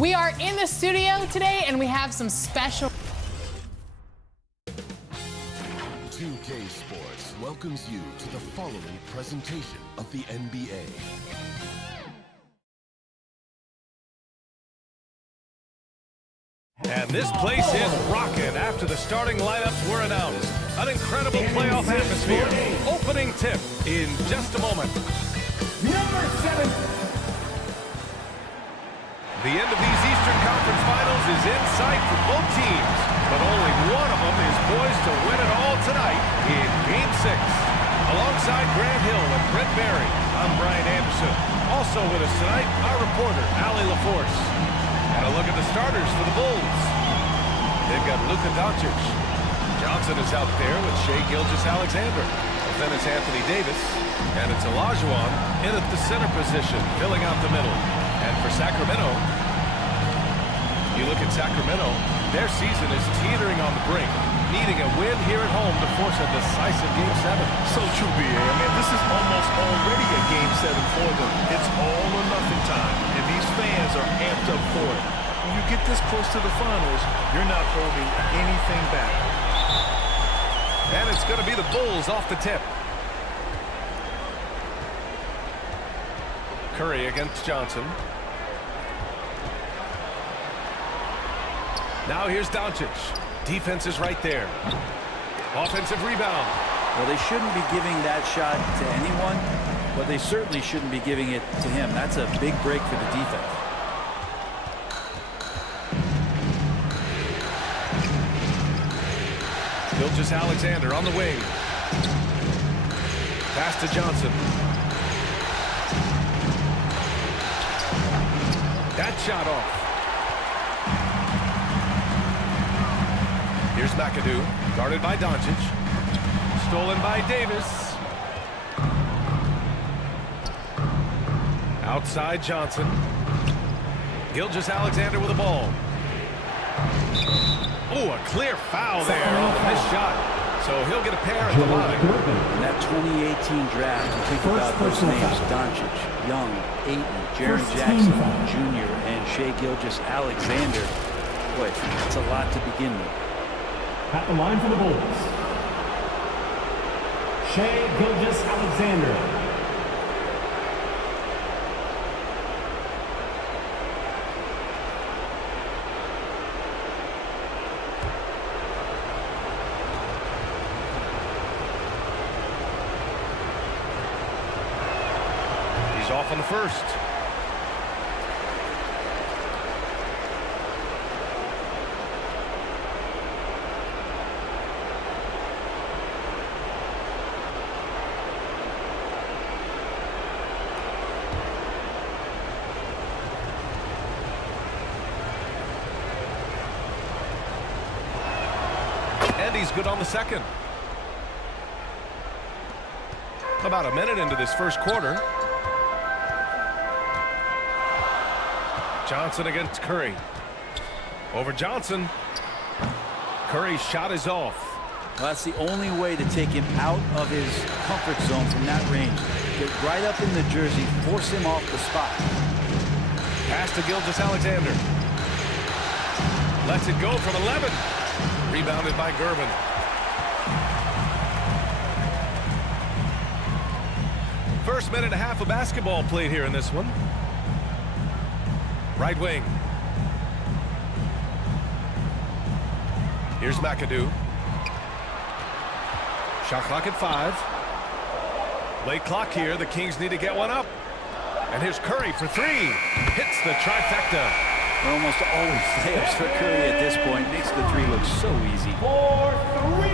We are in the studio today, and we have some special... 2K Sports welcomes you to the following presentation of the NBA. And this place is rocking after the starting lineups were announced. An incredible playoff atmosphere. Opening tip in just a moment. Number 7. The end of these Eastern Conference Finals is in sight for both teams, but only one of them is poised to win it all tonight in Game 6. Alongside Grant Hill and Brent Barry, I'm Brian Anderson. Also with us tonight, our reporter, Allie LaForce. And a look at the starters for the Bulls. They've got Luka Doncic. Johnson is out there with Shai Gilgeous-Alexander. Then it's Anthony Davis. And it's Olajuwon in at the center position, filling out the middle. And for Sacramento, you look at Sacramento, their season is teetering on the brink, needing a win here at home to force a decisive Game 7. So true, B.A. I mean, this is almost already a Game 7 for them. It's all or nothing time, and these fans are amped up for it. When you get this close to the finals, you're not holding anything back. And it's going to be the Bulls off the tip. Curry against Johnson. Now here's Doncic. Defense is right there. Offensive rebound. Well, they shouldn't be giving that shot to anyone, but they certainly shouldn't be giving it to him. That's a big break for the defense. Gilgeous-Alexander on the wing. Pass to Johnson. That shot off. Here's McAdoo, guarded by Doncic. Stolen by Davis. Outside Johnson. Gilgeous-Alexander with the ball. Oh, a clear foul there on the missed shot. So he'll get a pair at the line. In that 2018 draft, you think about those names: Doncic, Young, Ayton, Jaren Jackson Jr., and Shai Gilgeous-Alexander. Boy, that's a lot to begin with. At the line for the Bulls, Shai Gilgeous-Alexander. He's off on the first. And he's good on the second. About a minute into this first quarter. Johnson against Curry. Over Johnson. Curry's shot is off. Well, that's the only way to take him out of his comfort zone from that range. Get right up in the jersey, force him off the spot. Pass to Gilgeous-Alexander. Lets it go from 11. Rebounded by Gervin. First minute and a half of basketball played here in this one. Right wing. Here's McAdoo. Shot clock at 5. Late clock here. The Kings need to get one up. And here's Curry for 3. Hits the trifecta. Almost always layups for Curry at this point. Makes the 3 look so easy. For 3.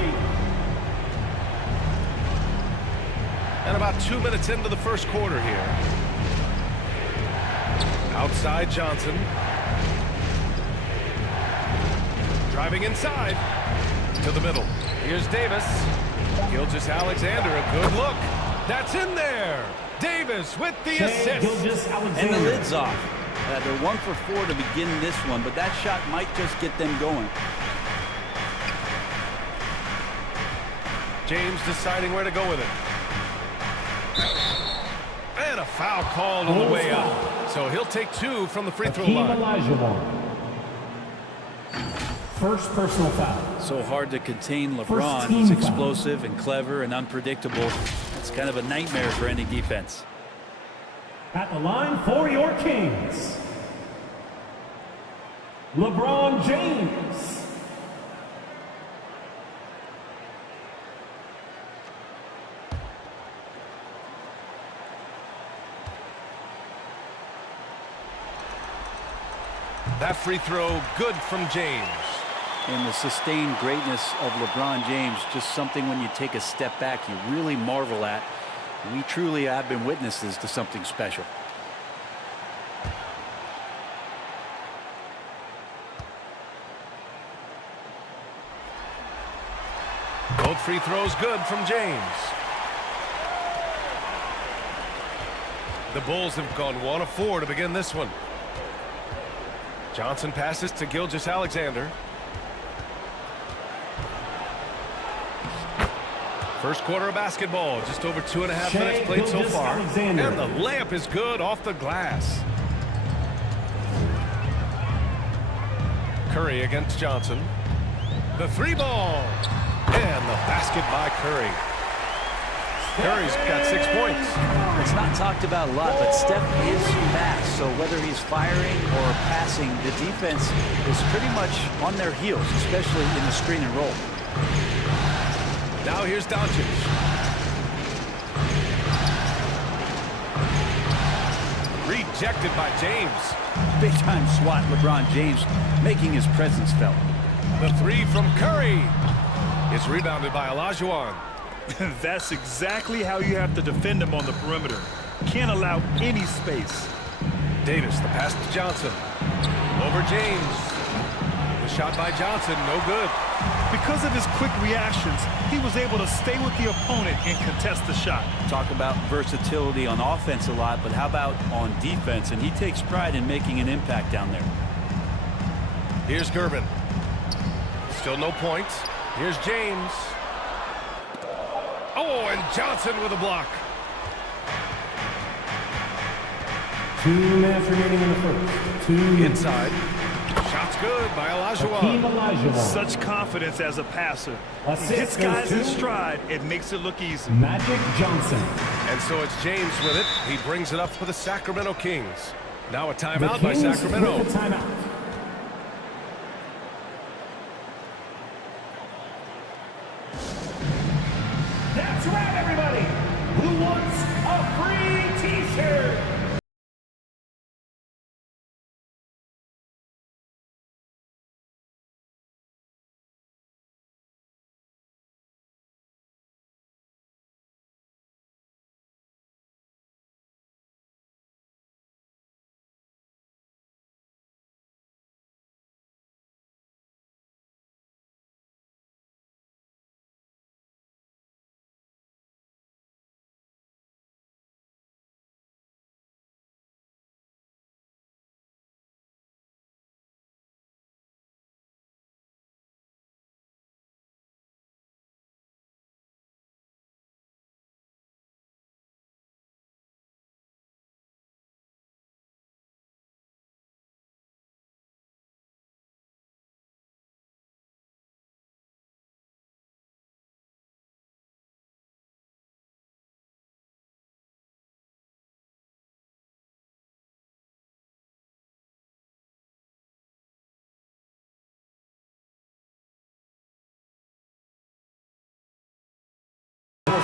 And about 2 minutes into the first quarter here. Outside Johnson. Driving inside. To the middle. Here's Davis. Gilgeous-Alexander, a good look. That's in there. Davis with the assist. And the lid's off. They're 1 for 4 to begin this one, but that shot might just get them going. James deciding where to go with it. And a foul called on the way up. So he'll take 2 from the free throw line. First personal foul. So hard to contain LeBron. He's explosive and clever and unpredictable. It's kind of a nightmare for any defense. At the line for your Kings, LeBron James. That free throw good from James. And the sustained greatness of LeBron James, just something when you take a step back you really marvel at. We truly have been witnesses to something special. Both free throws good from James. The Bulls have gone 1 of 4 to begin this one. Johnson passes to Gilgeous-Alexander. First quarter of basketball, just over 2.5 minutes played so far. And the layup is good off the glass. Curry against Johnson. The 3-ball. And the basket by Curry. Curry's got 6 points. It's not talked about a lot, but Steph is fast. So whether he's firing or passing, the defense is pretty much on their heels, especially in the screen and roll. Now here's Doncic. Rejected by James. Big time swat, LeBron James making his presence felt. The 3 from Curry is rebounded by Olajuwon. That's exactly how you have to defend him on the perimeter. Can't allow any space. Davis, the pass to Johnson. Over James. The shot by Johnson, no good. Because of his quick reactions, he was able to stay with the opponent and contest the shot. Talk about versatility on offense a lot, but how about on defense? And he takes pride in making an impact down there. Here's Gervin. Still no points. Here's James. Oh, and Johnson with a block. 2 minutes remaining in the first. 2 minutes. Inside. Shot's good by Olajuwon. Such confidence as a passer. He hits guys in stride. It makes it look easy. Magic Johnson. And so it's James with it. He brings it up for the Sacramento Kings. Now a timeout by Sacramento. With a timeout. That's right, everybody. Who wants a free T-shirt?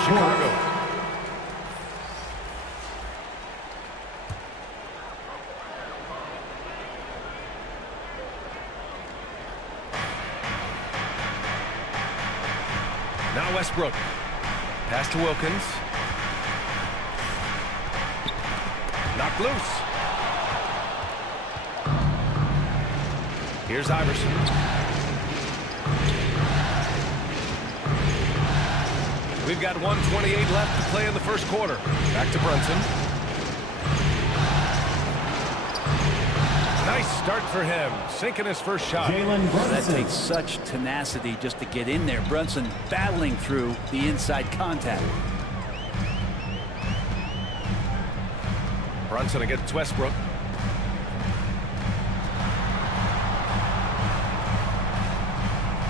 Chicago. Now Westbrook. Pass to Wilkins. Knocked loose. Here's Iverson. We've got 1:28 left to play in the first quarter. Back to Brunson. Nice start for him. Sinking his first shot. That takes such tenacity just to get in there. Brunson battling through the inside contact. Brunson against Westbrook.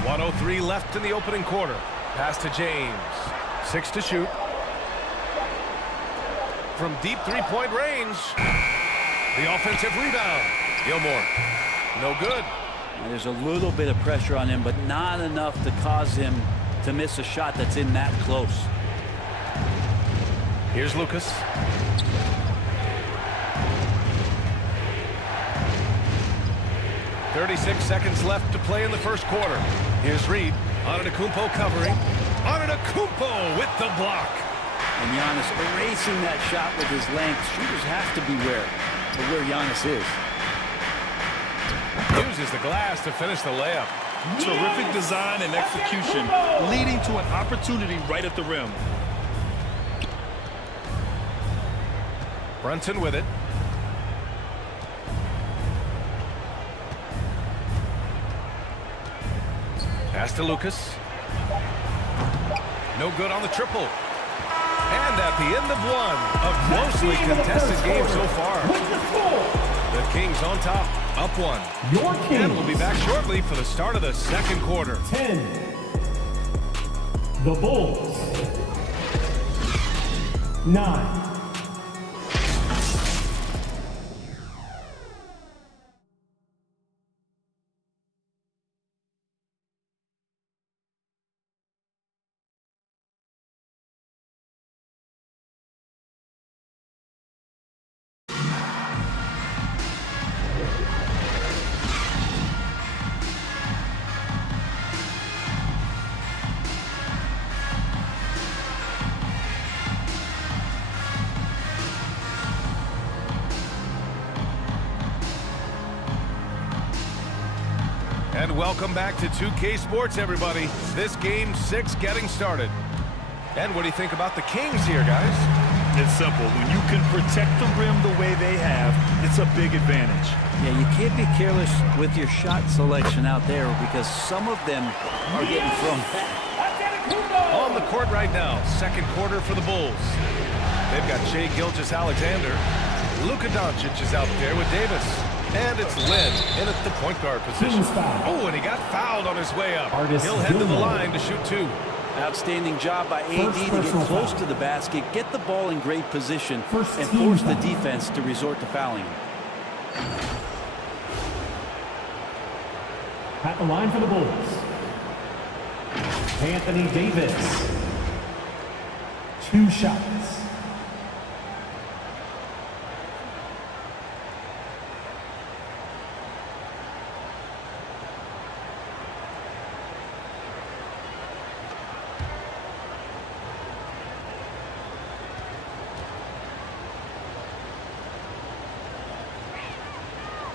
.103 left in the opening quarter. Pass to James. 6 to shoot. From deep three-point range. The offensive rebound. Gilmore. No good. There's a little bit of pressure on him, but not enough to cause him to miss a shot that's in that close. Here's Lucas. .36 seconds left to play in the first quarter. Here's Reed. Antetokounmpo covering. Antetokounmpo with the block. And Giannis erasing that shot with his length. Shooters have to beware of where Giannis is. Uses the glass to finish the layup. Terrific design and execution, leading to an opportunity right at the rim. Brunson with it. Pass to Lucas. No good on the triple. And at the end of one, a closely contested game so far. The Kings on top, up 1. Your Kings. And we'll be back shortly for the start of the second quarter. 10. The Bulls. 9. And welcome back to 2K Sports, everybody. This game 6 getting started. And what do you think about the Kings here, guys? It's simple. When you can protect the rim the way they have, it's a big advantage. Yeah, you can't be careless with your shot selection out there because some of them are getting thrown back. On the court right now, second quarter for the Bulls. They've got Shai Gilgeous-Alexander. Luka Doncic is out there with Davis. And it's Lynn in at the point guard position. Oh, and he got fouled on his way up. He'll head to the line to shoot 2. Outstanding job by AD to get close to the basket, get the ball in great position, and force the defense to resort to fouling. At the line for the Bulls, Anthony Davis. 2 shots.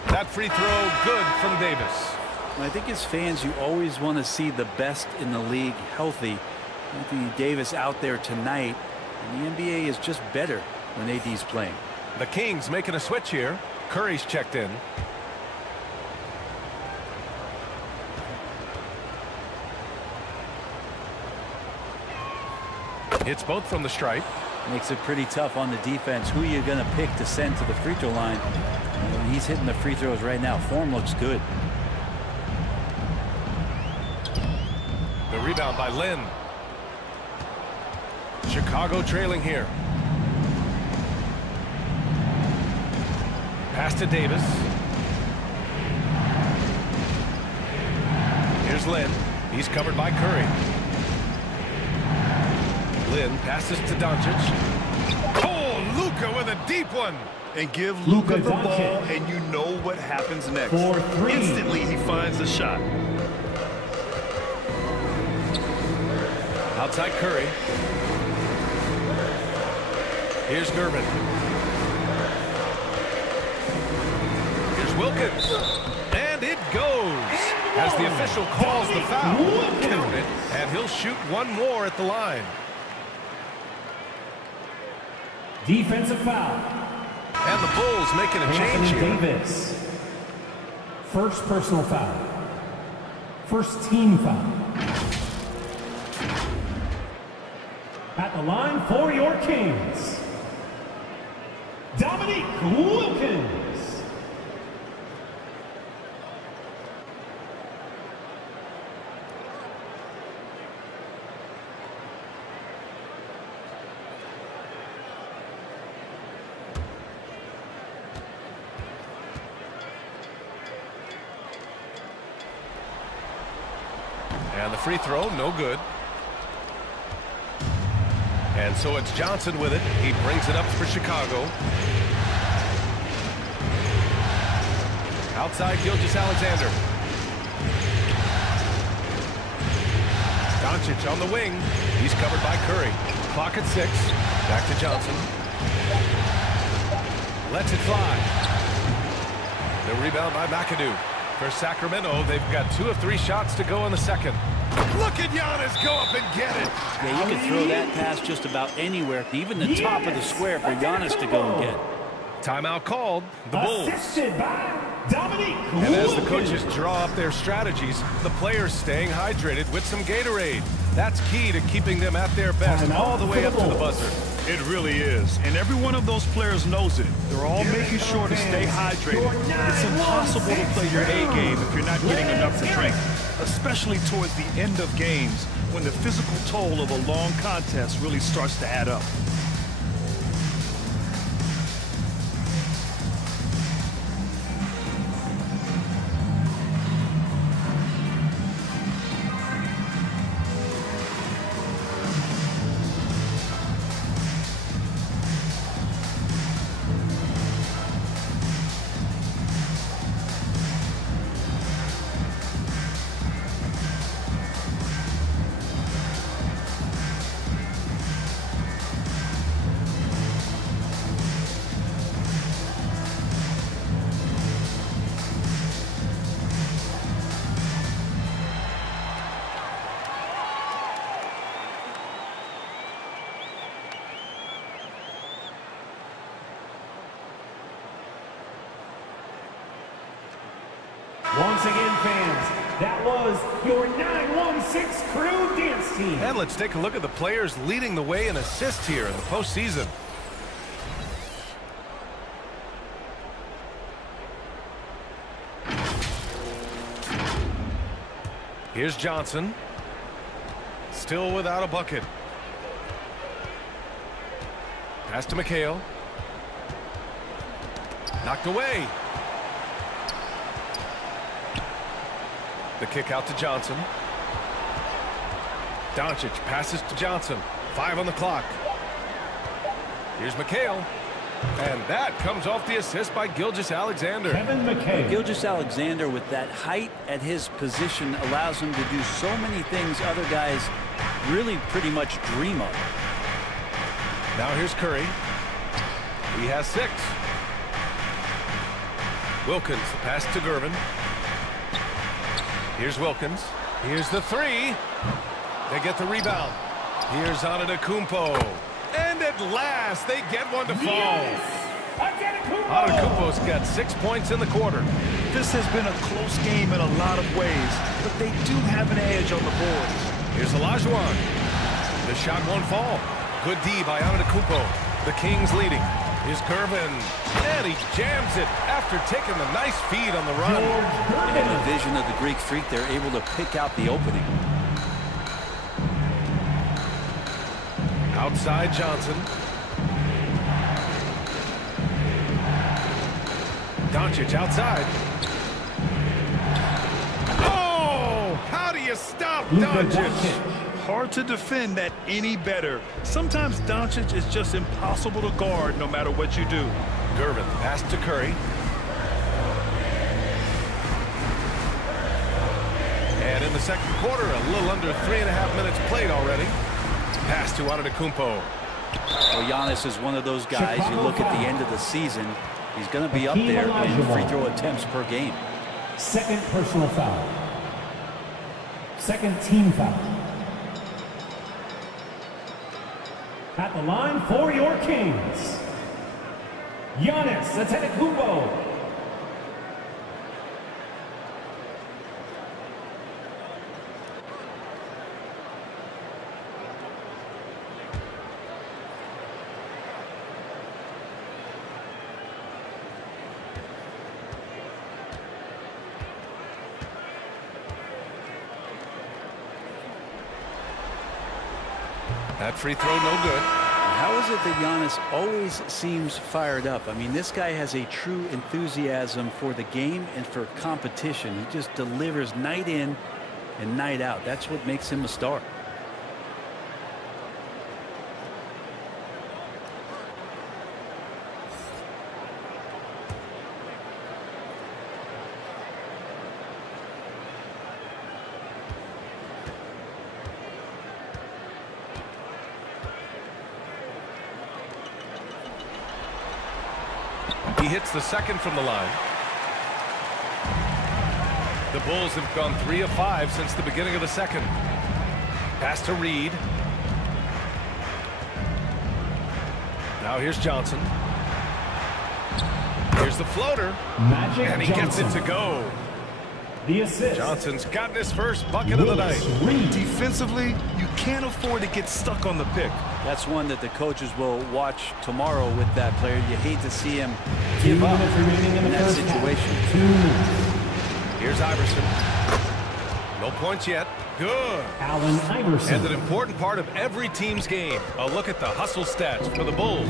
That free throw good from Davis. I think as fans, you always want to see the best in the league healthy. Anthony Davis out there tonight, and the NBA is just better when AD's playing. The Kings making a switch here. Curry's checked in. Hits both from the stripe. Makes it pretty tough on the defense. Who are you going to pick to send to the free throw line? And he's hitting the free throws right now. Form looks good. The rebound by Lynn. Chicago trailing here. Pass to Davis. Here's Lynn. He's covered by Curry. Lynn passes to Doncic. Oh, Luka with a deep one. And give Luka the Doncic. ball, and you know what happens next. For 3. Instantly, he finds the shot. Outside Curry. Here's Gervin. Here's Wilkins. And it goes. As the official calls the foul. Count it. And he'll shoot one more at the line. Defensive foul. And the Bulls making a change Anthony here. Davis. First personal foul. First team foul. At the line for your Kings, Wilkins. And the free throw, no good. And so it's Johnson with it. He brings it up for Chicago. Outside Gilgeous-Alexander. Doncic on the wing. He's covered by Curry. Clock at 6. Back to Johnson. Lets it fly. The rebound by McAdoo. For Sacramento, they've got 2 of 3 shots to go in the second. Look at Giannis go up and get it. Yeah, you could throw that pass just about anywhere, even the top of the square for Giannis to go and get. Timeout called. The Bulls. Assisted by And as the coaches draw up their strategies, the players staying hydrated with some Gatorade. That's key to keeping them at their best all the way up to the buzzer. It really is. And every one of those players knows it. They're all making sure to stay hydrated. It's impossible to play your A game if you're not getting enough to drink, especially towards the end of games when the physical toll of a long contest really starts to add up. Once again, fans, that was your 916 Crew Dance Team. And let's take a look at the players leading the way in assists here in the postseason. Here's Johnson. Still without a bucket. Pass to McHale. Knocked away. The kick out to Johnson. Doncic passes to Johnson. 5 on the clock. Here's McHale. And that comes off the assist by Gilgeous-Alexander. Kevin McHale. Gilgeous-Alexander, with that height at his position, allows him to do so many things other guys really pretty much dream of. Now here's Curry. He has 6. Wilkins, the pass to Gervin. Here's Wilkins. Here's the 3. They get the rebound. Here's Antetokounmpo. And at last, they get one to fall. Antetokounmpo's got 6 points in the quarter. This has been a close game in a lot of ways, but they do have an edge on the boards. Here's Olajuwon. The shot won't fall. Good D by Antetokounmpo. The Kings leading. Here's Gervin. And he jams it after taking the nice feed on the run. In the vision of the Greek Freak, they're able to pick out the opening. Outside Johnson. Doncic outside. Oh! How do you stop Doncic? Hard to defend that any better. Sometimes Doncic is just impossible to guard no matter what you do. Gervin, pass to Curry. And in the second quarter, a little under 3.5 minutes played already. Pass to Antetokounmpo. Well, Giannis is one of those guys, you look at the end of the season, he's going to be up there in free throw attempts per game. Second personal foul. Second team foul. At the line for your Kings, Giannis Antetokounmpo. That free throw no good. How is it that Giannis always seems fired up? I mean, this guy has a true enthusiasm for the game and for competition. He just delivers night in and night out. That's what makes him a star. He hits the second from the line. The Bulls have gone 3 of 5 since the beginning of the second. Pass to Reed. Now here's Johnson. Here's the floater. Magic And he Johnson. gets it to go. The assist. Johnson's gotten his first bucket of the night. Reed. Defensively, you can't afford to get stuck on the pick. That's one that the coaches will watch tomorrow with that player. You hate to see him 2 give up minutes remaining in the that first situation. half. 2 minutes. Here's Iverson. No points yet. Good. Allen Iverson. And an important part of every team's game. A look at the hustle stats for the Bulls.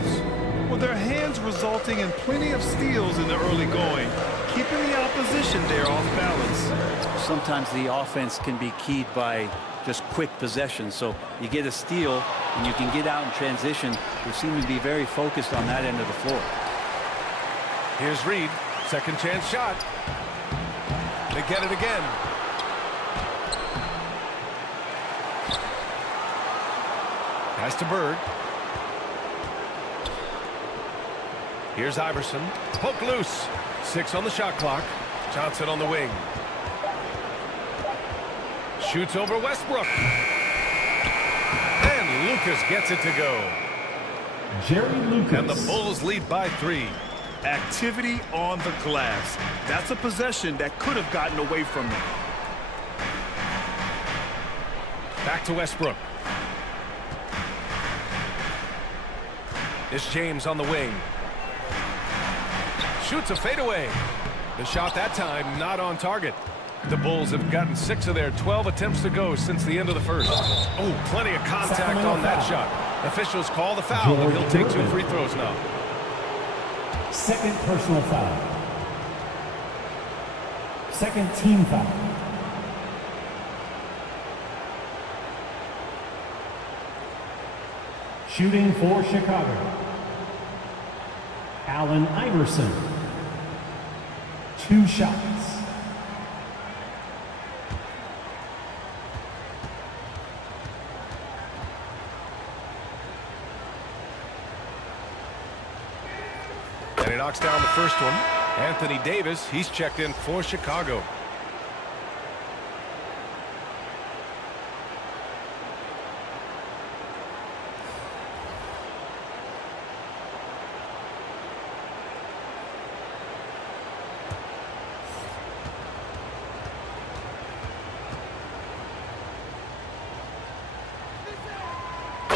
With their hands resulting in plenty of steals in the early going, keeping the opposition there off balance. Sometimes the offense can be keyed by just quick possession. So you get a steal and you can get out in transition. They seem to be very focused on that end of the floor. Here's Reed. Second chance shot. They get it again. Pass to Bird. Here's Iverson. Poke loose. 6 on the shot clock. Johnson on the wing. Shoots over Westbrook. And Lucas gets it to go. Jerry Lucas. And the Bulls lead by 3. Activity on the glass. That's a possession that could have gotten away from them. Back to Westbrook. It's James on the wing. Shoots a fadeaway. The shot that time not on target. The Bulls have gotten 6 of their 12 attempts to go since the end of the first. Oh, plenty of contact on that shot. Officials call the foul, and he'll take 2 free throws now. Second personal foul. Second team foul. Shooting for Chicago. Allen Iverson. 2 shots. And he knocks down the first one. Anthony Davis, he's checked in for Chicago.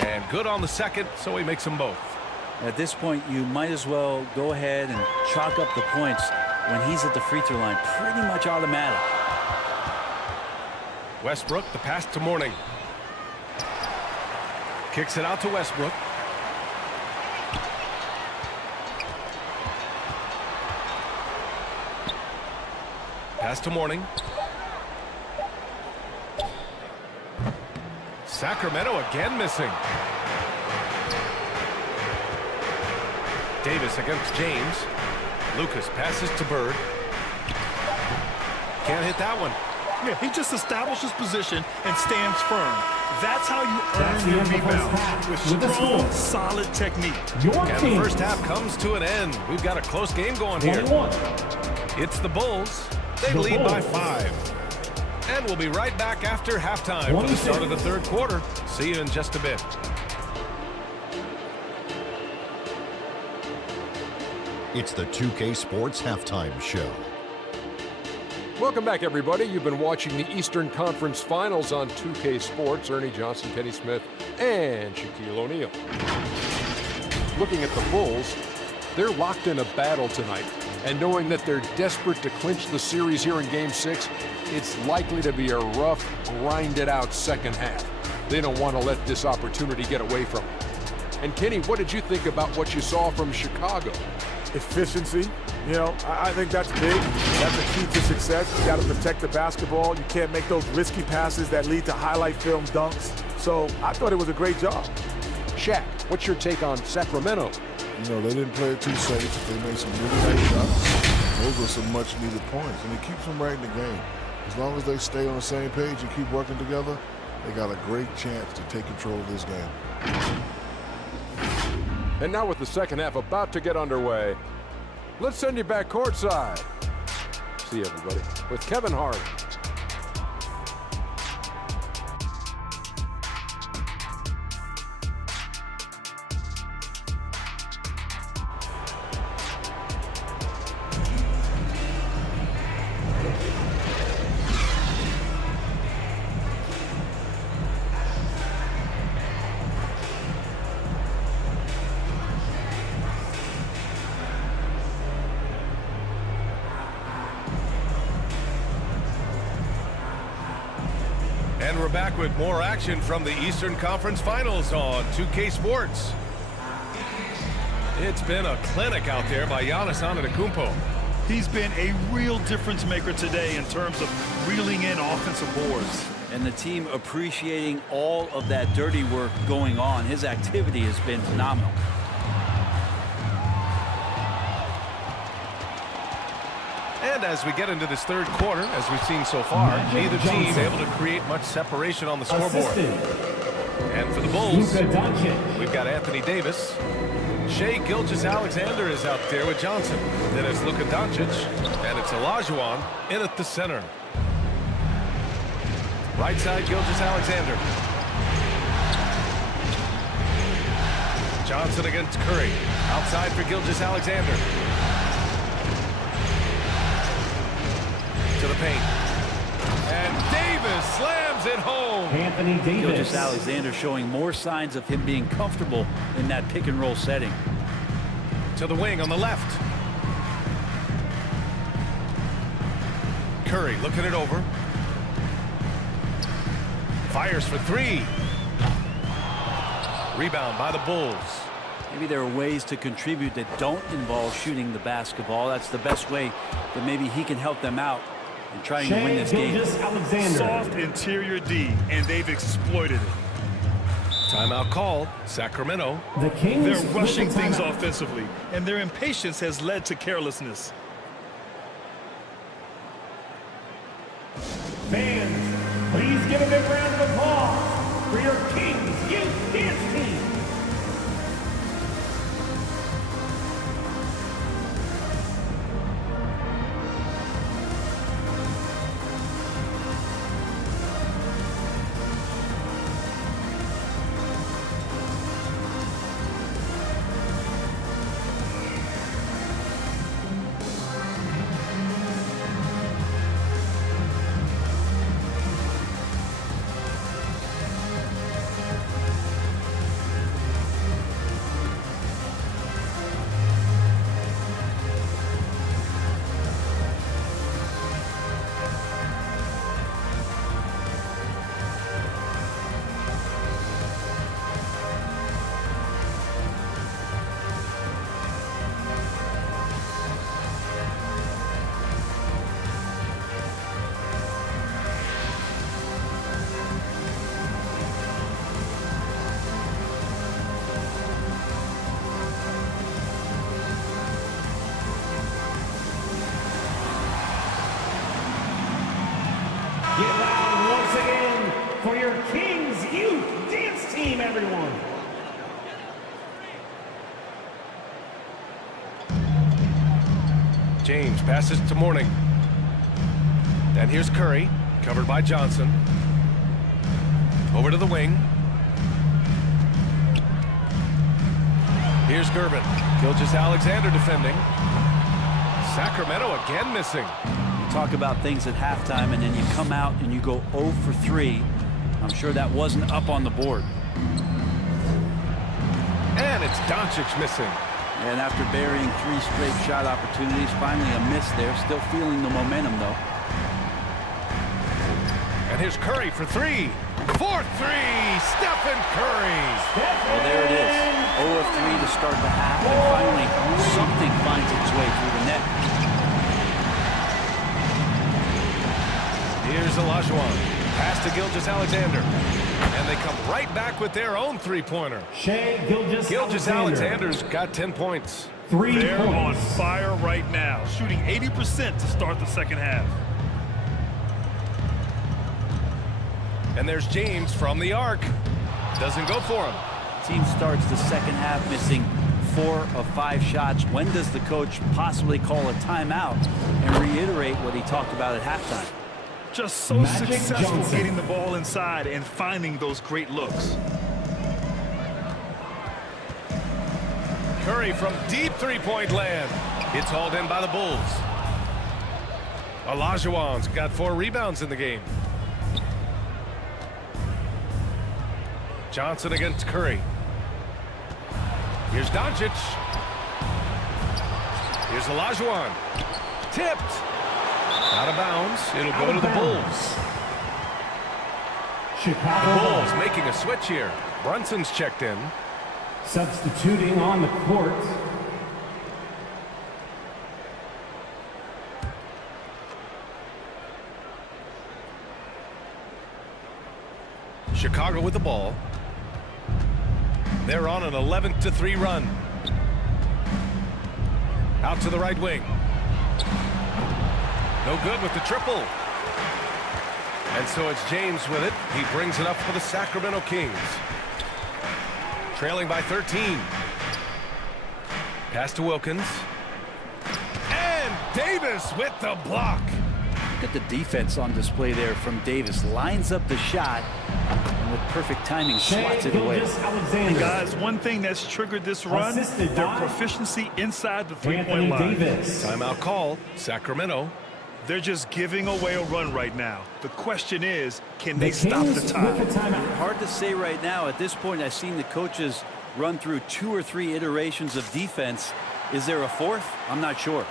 And good on the second, so he makes them both. At this point, you might as well go ahead and chalk up the points when he's at the free throw line. Pretty much automatic. Westbrook, the pass to Mourning. Kicks it out to Westbrook. Pass to Mourning. Sacramento again missing. Davis against James. Lucas passes to Bird. Can't hit that one. Yeah, he just establishes position and stands firm. That's how you That's earn the your end of the first rebound, half with with a strong, score. solid technique. Your And team. the first half comes to an end. We've got a close game going here. 21. It's the Bulls. They The lead by Bulls. 5. And we'll be right back after halftime for the start of the third quarter. See you in just a bit. It's the 2K Sports Halftime Show. Welcome back, everybody. You've been watching the Eastern Conference Finals on 2K Sports. Ernie Johnson, Kenny Smith, and Shaquille O'Neal. Looking at the Bulls, they're locked in a battle tonight. And knowing that they're desperate to clinch the series here in Game 6, it's likely to be a rough, grinded-out second half. They don't want to let this opportunity get away from them. And Kenny, what did you think about what you saw from Chicago? Efficiency. You know, I think that's big. That's a key to success. You got to protect the basketball. You can't make those risky passes that lead to highlight film dunks. So I thought it was a great job. Shaq, what's your take on Sacramento? You know, they didn't play it too safe. They made some really nice shots. Those are some much-needed points, and it keeps them right in the game. As long as they stay on the same page and keep working together, they got a great chance to take control of this game. And now with the second half about to get underway, let's send you back courtside. See you, everybody, with Kevin Hart. And we're back with more action from the Eastern Conference Finals on 2K Sports. It's been a clinic out there by Giannis Antetokounmpo. He's been a real difference maker today in terms of reeling in offensive boards. And the team appreciating all of that dirty work going on. His activity has been phenomenal. And as we get into this third quarter, as we've seen so far, neither team able to create much separation on the scoreboard. And for the Bulls, we've got Anthony Davis. Shai Gilgeous-Alexander is out there with Johnson. Then it's Luka Doncic, and it's Olajuwon in at the center. Right side, Gilgeous-Alexander. Johnson against Curry. Outside for Gilgeous-Alexander. To the paint. And Davis slams it home. Anthony Davis. Gilgeous-Alexander showing more signs of him being comfortable in that pick and roll setting. To the wing on the left. Curry looking it over. Fires for three. Rebound by the Bulls. Maybe there are ways to contribute that don't involve shooting the basketball. That's the best way that maybe he can help them out in trying to win this game. Soft interior D, and they've exploited it. Timeout called. Sacramento. The Kings. They're rushing things offensively, and their impatience has led to carelessness. Fans, please give a big round of applause for your Kings Youth Dance Team. Get loud once again for your Kings Youth Dance Team, everyone. James passes to Mourning. And here's Curry, covered by Johnson. Over to the wing. Here's Gervin. Gilgeous-Alexander defending. Sacramento again missing. Talk about things at halftime, and then you come out and you go 0 for 3. I'm sure that wasn't up on the board. And it's Doncic missing. And after burying 3 straight shot opportunities, finally a miss there. Still feeling the momentum, though. And here's Curry for 3. For three, Stephen Curry. Well, there it is. 0 of 3 to start the half, and finally something finds its way through the net. Here's Olajuwon. Pass to Gilgeous-Alexander. And they come right back with their own three-pointer. Gilgeous-Alexander's got 10 points. They're on fire right now, shooting 80% to start the second half. And there's James from the arc. Doesn't go for him. Team starts the second half missing 4 of 5 shots. When does the coach possibly call a timeout and reiterate what he talked about at halftime? Just so successful getting the ball inside and finding those great looks. Curry from deep three-point land. It's hauled in by the Bulls. Olajuwon's got 4 rebounds in the game. Johnson against Curry. Here's Doncic. Here's Olajuwon. Tipped. Out of bounds. It'll go to the Bulls. The Bulls making a switch here. Brunson's checked in. Substituting on the court. Chicago with the ball. They're on an 11-3 run. Out to the right wing. No good with the triple. And so it's James with it. He brings it up for the Sacramento Kings. Trailing by 13. Pass to Wilkins. And Davis with the block. Look at the defense on display there from Davis. Lines up the shot and with perfect timing slots it away. Hey guys, one thing that's triggered this run, their proficiency inside the three-point line. Timeout call, Sacramento. They're just giving away a run right now. The question is, can they stop the time? Hard to say right now. At this point, I've seen the coaches run through 2 or 3 iterations of defense. Is there a 4th? I'm not sure.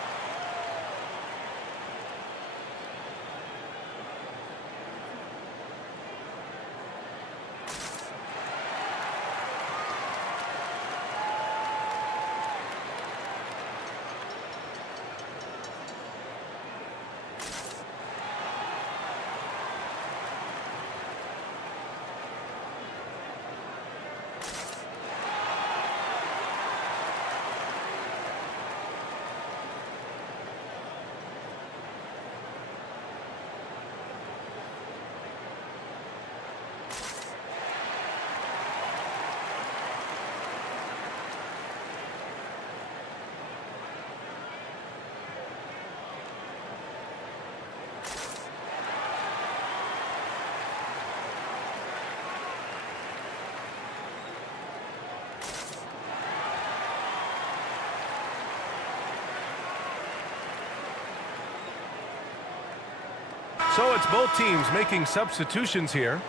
So it's both teams making substitutions here.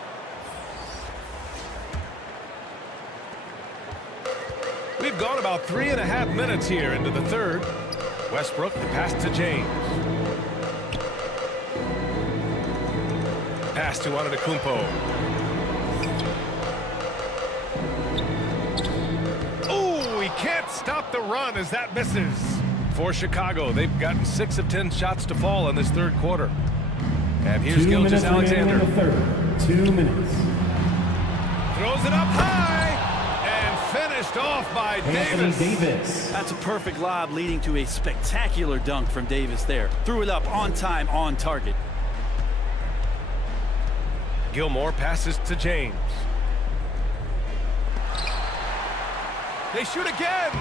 We've gone about 3.5 minutes here into the third. Westbrook, the pass to James. Pass to Antetokounmpo. Oh, he can't stop the run as that misses. For Chicago, they've gotten 6 of 10 shots to fall in this third quarter. And here's Gilgeous-Alexander. 2 minutes. Throws it up high and finished off by Davis. That's a perfect lob leading to a spectacular dunk from Davis there. Threw it up on time, on target. Gilmore passes to James. They shoot again.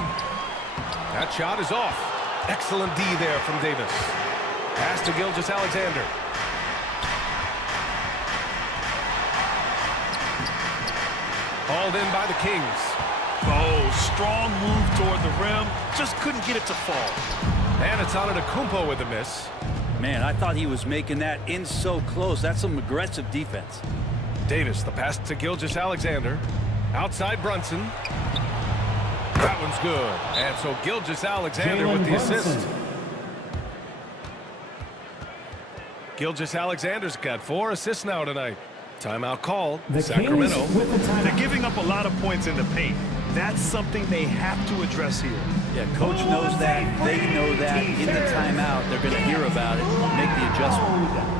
That shot is off. Excellent D there from Davis. Pass to Gilgeous-Alexander. Hauled in by the Kings. Oh, strong move toward the rim. Just couldn't get it to fall. And it's Antetokounmpo with a miss. Man, I thought he was making that in so close. That's some aggressive defense. Davis, the pass to Gilgeous-Alexander. Outside Brunson. That one's good. And so Gilgeous-Alexander with the assist. Gilgeous-Alexander's got 4 assists now tonight. Timeout called. The Sacramento. Kings with the timeout. They're giving up a lot of points in the paint. That's something they have to address here. Yeah, coach knows that. They know that. In the timeout, they're going to hear about it, make the adjustment.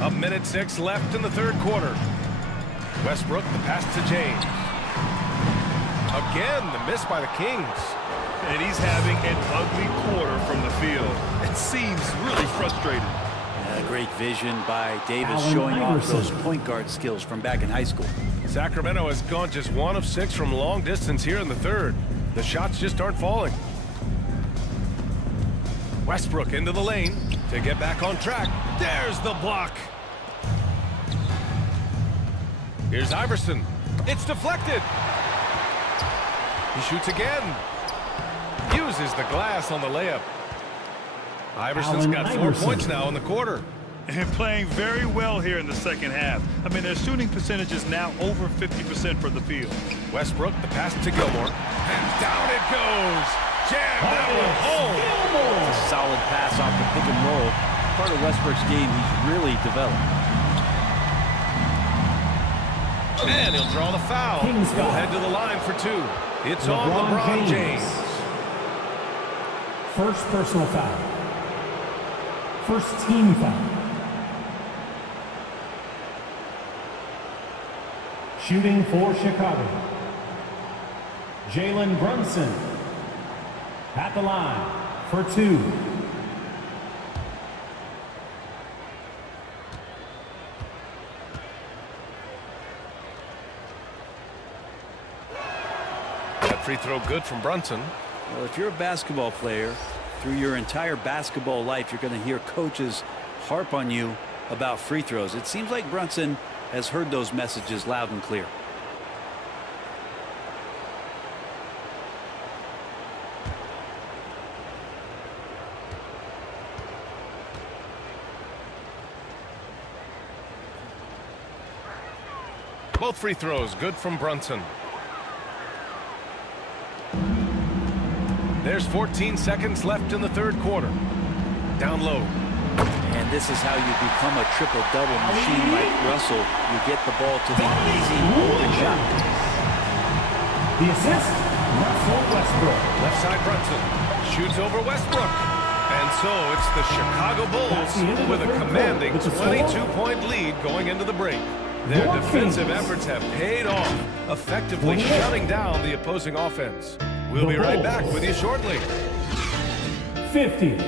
A minute 6 left in the third quarter. Westbrook, the pass to James. Again, the miss by the Kings. And he's having an ugly quarter from the field. It seems really frustrating. Great vision by Davis, showing off those point guard skills from back in high school. Sacramento has gone just 1 of 6 from long distance here in the third. The shots just aren't falling. Westbrook into the lane to get back on track. There's the block. Here's Iverson. It's deflected. He shoots again. Uses the glass on the layup. Iverson's got 4 points now in the quarter. And playing very well here in the second half. I mean, their shooting percentage is now over 50% for the field. Westbrook, the pass to Gilmore. And down it goes. Jam that one home. It's a solid pass off the pick and roll. Part of Westbrook's game he's really developed. And he'll draw the foul. He'll head to the line for 2. It's on LeBron James. First personal foul. First team foul. Shooting for Chicago, Jalen Brunson at the line for 2. That free throw good from Brunson. Well, if you're a basketball player, through your entire basketball life, you're going to hear coaches harp on you about free throws. It seems like Brunson has heard those messages loud and clear. Both free throws good from Brunson. There's 14 seconds left in the third quarter. Down low. And this is how you become a triple-double machine like Russell. You get the ball to the easy open shot. The assist, Russell Westbrook. Left side Brunson. Shoots over Westbrook. And so it's the Chicago Bulls with a commanding 22-point lead going into the break. Their defensive efforts have paid off, effectively shutting down the opposing offense. We'll be right back with you shortly. 50.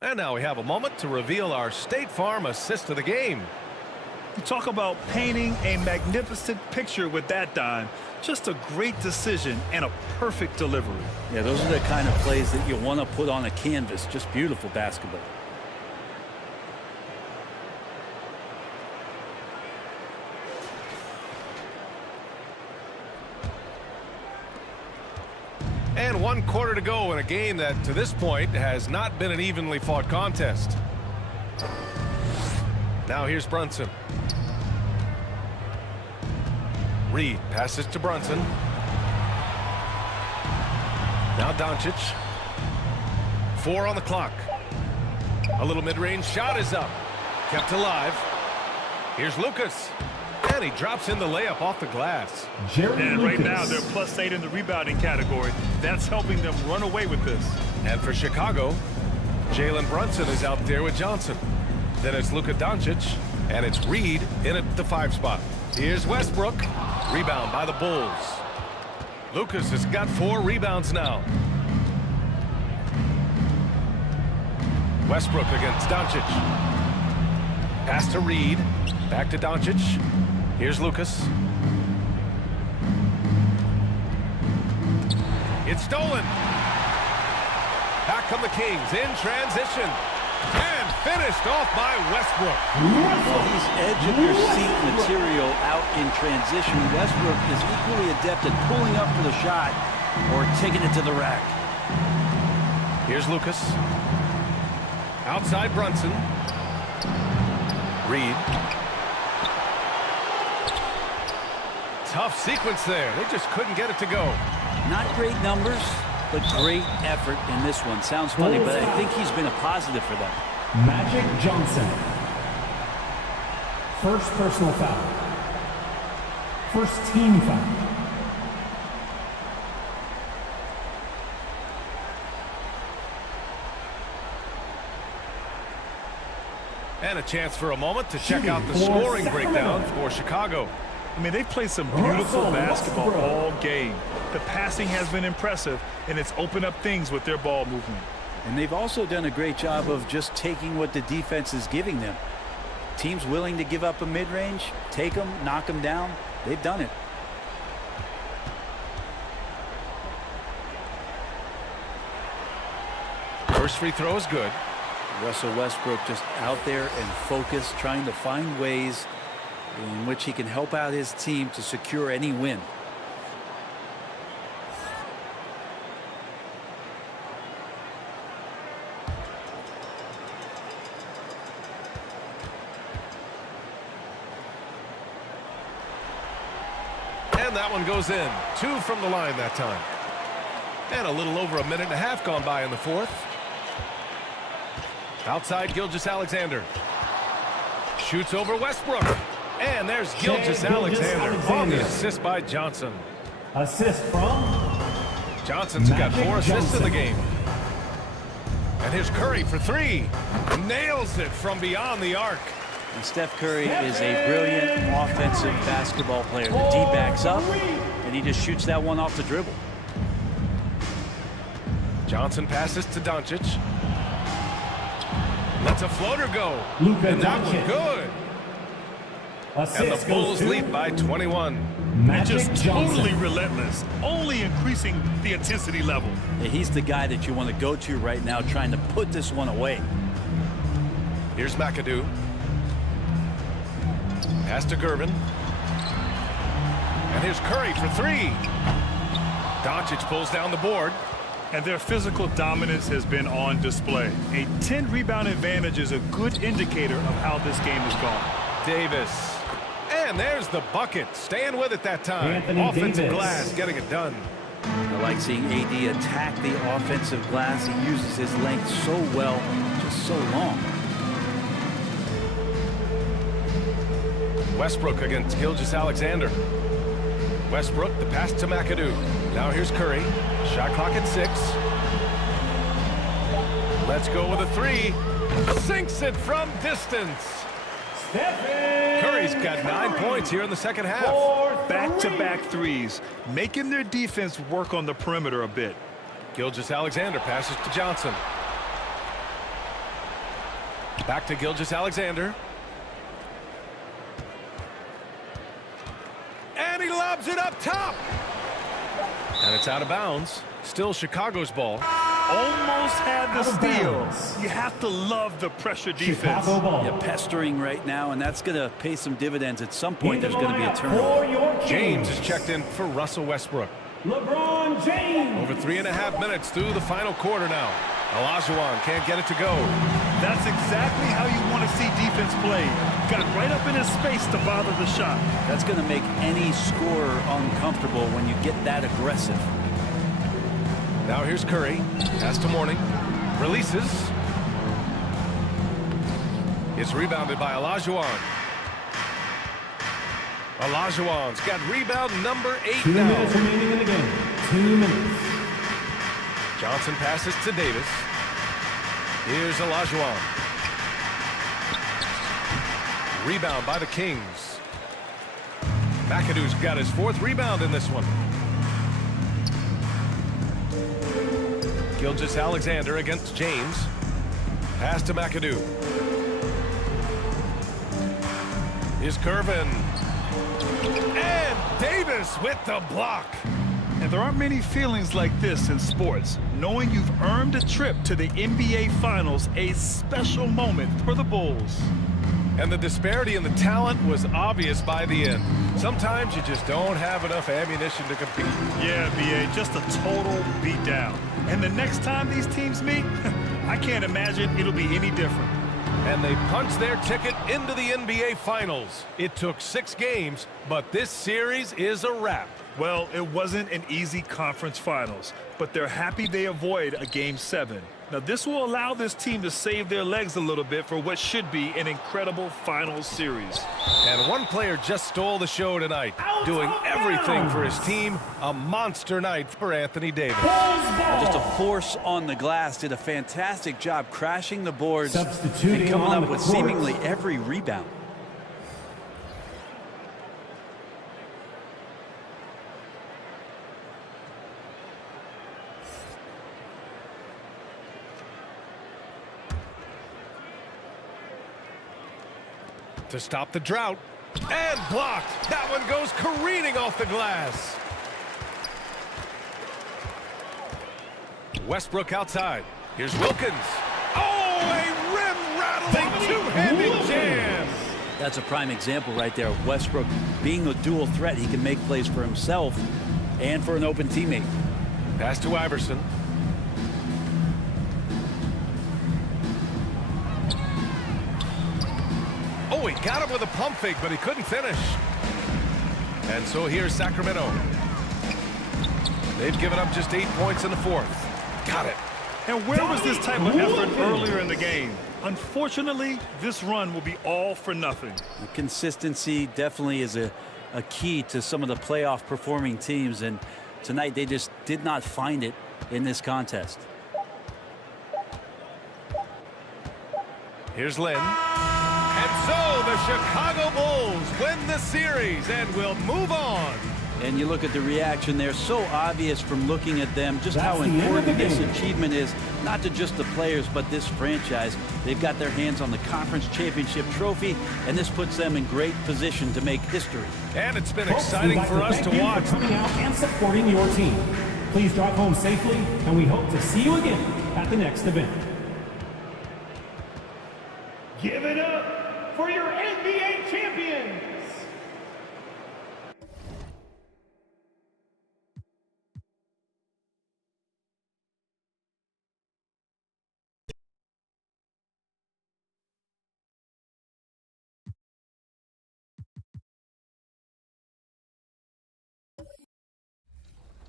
And now we have a moment to reveal our State Farm assist of the game. You talk about painting a magnificent picture with that dime. Just a great decision and a perfect delivery. Yeah, those are the kind of plays that you want to put on a canvas. Just beautiful basketball. And 1 quarter to go in a game that, to this point, has not been an evenly fought contest. Now here's Brunson. Reed passes to Brunson. Now Doncic. 4 on the clock. A little mid-range shot is up. Kept alive. Here's Lucas. And he drops in the layup off the glass. And right now they're +8 in the rebounding category. That's helping them run away with this. And for Chicago, Jalen Brunson is out there with Johnson. Then it's Luka Doncic, and it's Reed in at the 5 spot. Here's Westbrook. Rebound by the Bulls. Lucas has got 4 rebounds now. Westbrook against Doncic. Pass to Reed. Back to Doncic. Here's Lucas. It's stolen. Back come the Kings in transition. And finished off by Westbrook. Well, he's edge-of-your-seat material out in transition. Westbrook is equally adept at pulling up for the shot or taking it to the rack. Here's Lucas. Outside Brunson. Reed. Tough sequence there. They just couldn't get it to go. Not great numbers, but great effort in this one. Sounds funny, but I think he's been a positive for them. Magic Johnson. First personal foul. First team foul. And a chance for a moment to check out the scoring breakdown for Chicago. I mean, they've played some beautiful basketball all game. The passing has been impressive, and it's opened up things with their ball movement. And they've also done a great job of just taking what the defense is giving them. Teams willing to give up a mid-range, take them, knock them down. They've done it. First free throw is good. Russell Westbrook just out there and focused, trying to find ways in which he can help out his team to secure any win. And that one goes in. 2 from the line that time. And a little over a minute and a half gone by in the 4th. Outside Gilgeous-Alexander. Shoots over Westbrook. And there's Gilgeous-Alexander on the assist by Johnson. Assist from Johnson's got 4 assists Johnson. in the game. And here's Curry for 3. Nails it from beyond the arc. And Steph Curry is a brilliant offensive basketball player. The D backs up, and he just shoots that one off the dribble. Johnson passes to Doncic. Lets a floater go. Luka And that Doncic. one good. Assist And the Bulls goes to lead by 21. Magic Just Johnson. totally relentless, only increasing the intensity level. Yeah, he's the guy that you want to go to right now, trying to put this one away. Here's McAdoo. Pass to Gervin. And here's Curry for 3. Doncic pulls down the board. And their physical dominance has been on display. A 10-rebound advantage is a good indicator of how this game has gone. Davis. And there's the bucket. Staying with it that time. Anthony Offensive Davis. glass getting it done. I like seeing AD attack the offensive glass. He uses his length so well, just so long. Westbrook against Gilgeous-Alexander. Westbrook, the pass to McAdoo. Now here's Curry. Shot clock at 6. Let's go with a 3. Sinks it from distance. Curry's got 9 points here in the second half. Back-to-back threes, making their defense work on the perimeter a bit. Gilgeous-Alexander passes to Johnson. Back to Gilgeous-Alexander. And he lobs it up top. And it's out of bounds. Still Chicago's ball. Almost had the Out of steal. bounds. You have to love the pressure defense. Chicago ball. Yeah, pestering right now, and that's going to pay some dividends. At some point, In there's the going to be a lineup turnover. for your James Kings. is checked in for Russell Westbrook. LeBron James. Over 3.5 minutes through the final quarter now. Olajuwon can't get it to go. That's exactly how you want to see defense play. Got right up in his space to bother the shot. That's going to make any scorer uncomfortable when you get that aggressive. Now here's Curry. Pass to Mourning. Releases. It's rebounded by Olajuwon. Olajuwon's got rebound number 8 2 now. minutes remaining in the game. 2 minutes. Johnson passes to Davis. Here's Olajuwon. Rebound by the Kings. McAdoo's got his 4th rebound in this one. Gilgeous-Alexander against James. Pass to McAdoo. Here's Curvin. And Davis with the block. And there aren't many feelings like this in sports. Knowing you've earned a trip to the NBA Finals, a special moment for the Bulls. And the disparity in the talent was obvious by the end. Sometimes you just don't have enough ammunition to compete. Yeah, B.A., just a total beatdown. And the next time these teams meet, I can't imagine it'll be any different. And they punched their ticket into the NBA Finals. It took 6 games, but this series is a wrap. Well, it wasn't an easy conference finals, but they're happy they avoid a Game 7. Now, this will allow this team to save their legs a little bit for what should be an incredible finals series. And one player just stole the show tonight, doing everything for his team. A monster night for Anthony Davis. Just a force on the glass. Did a fantastic job crashing the boards and coming up with seemingly every rebound. To stop the drought. And blocked. That one goes careening off the glass. Westbrook outside. Here's Wilkins. Oh, a rim-rattling two-handed jam. That's a prime example right there. Westbrook being a dual threat. He can make plays for himself and for an open teammate. Pass to Iverson. Oh, he got him with a pump fake, but he couldn't finish. And so here's Sacramento. They've given up just 8 points in the 4th. Got it. And where was this type of effort earlier in the game? Unfortunately, this run will be all for nothing. The consistency definitely is a key to some of the playoff performing teams, and tonight they just did not find it in this contest. Here's Lynn. And so the Chicago Bulls win the series and will move on. And you look at the reaction there, so obvious from looking at them just how important this achievement is, not to just the players, but this franchise. They've got their hands on the conference championship trophy, and this puts them in great position to make history. And it's been exciting for us to watch. Coming out and supporting your team. Please drive home safely, and we hope to see you again at the next event. Give it up for your NBA champions.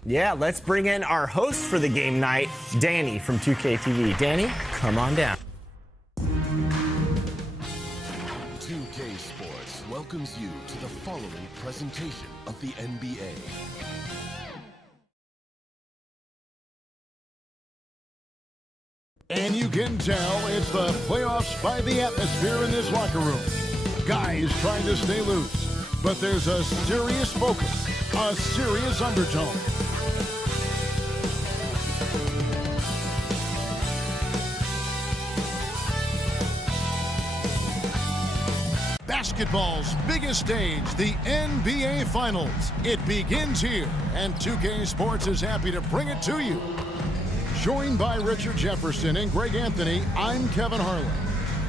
Yeah, let's bring in our host for the game night, Danny from 2K TV. Danny, come on down. 2K Sports welcomes you to the following presentation of the NBA. And you can tell it's the playoffs by the atmosphere in this locker room. Guys trying to stay loose, but there's a serious focus, a serious undertone. Basketball's biggest stage, the NBA Finals. It begins here, and 2K Sports is happy to bring it to you. Joined by Richard Jefferson and Greg Anthony, I'm Kevin Harlan.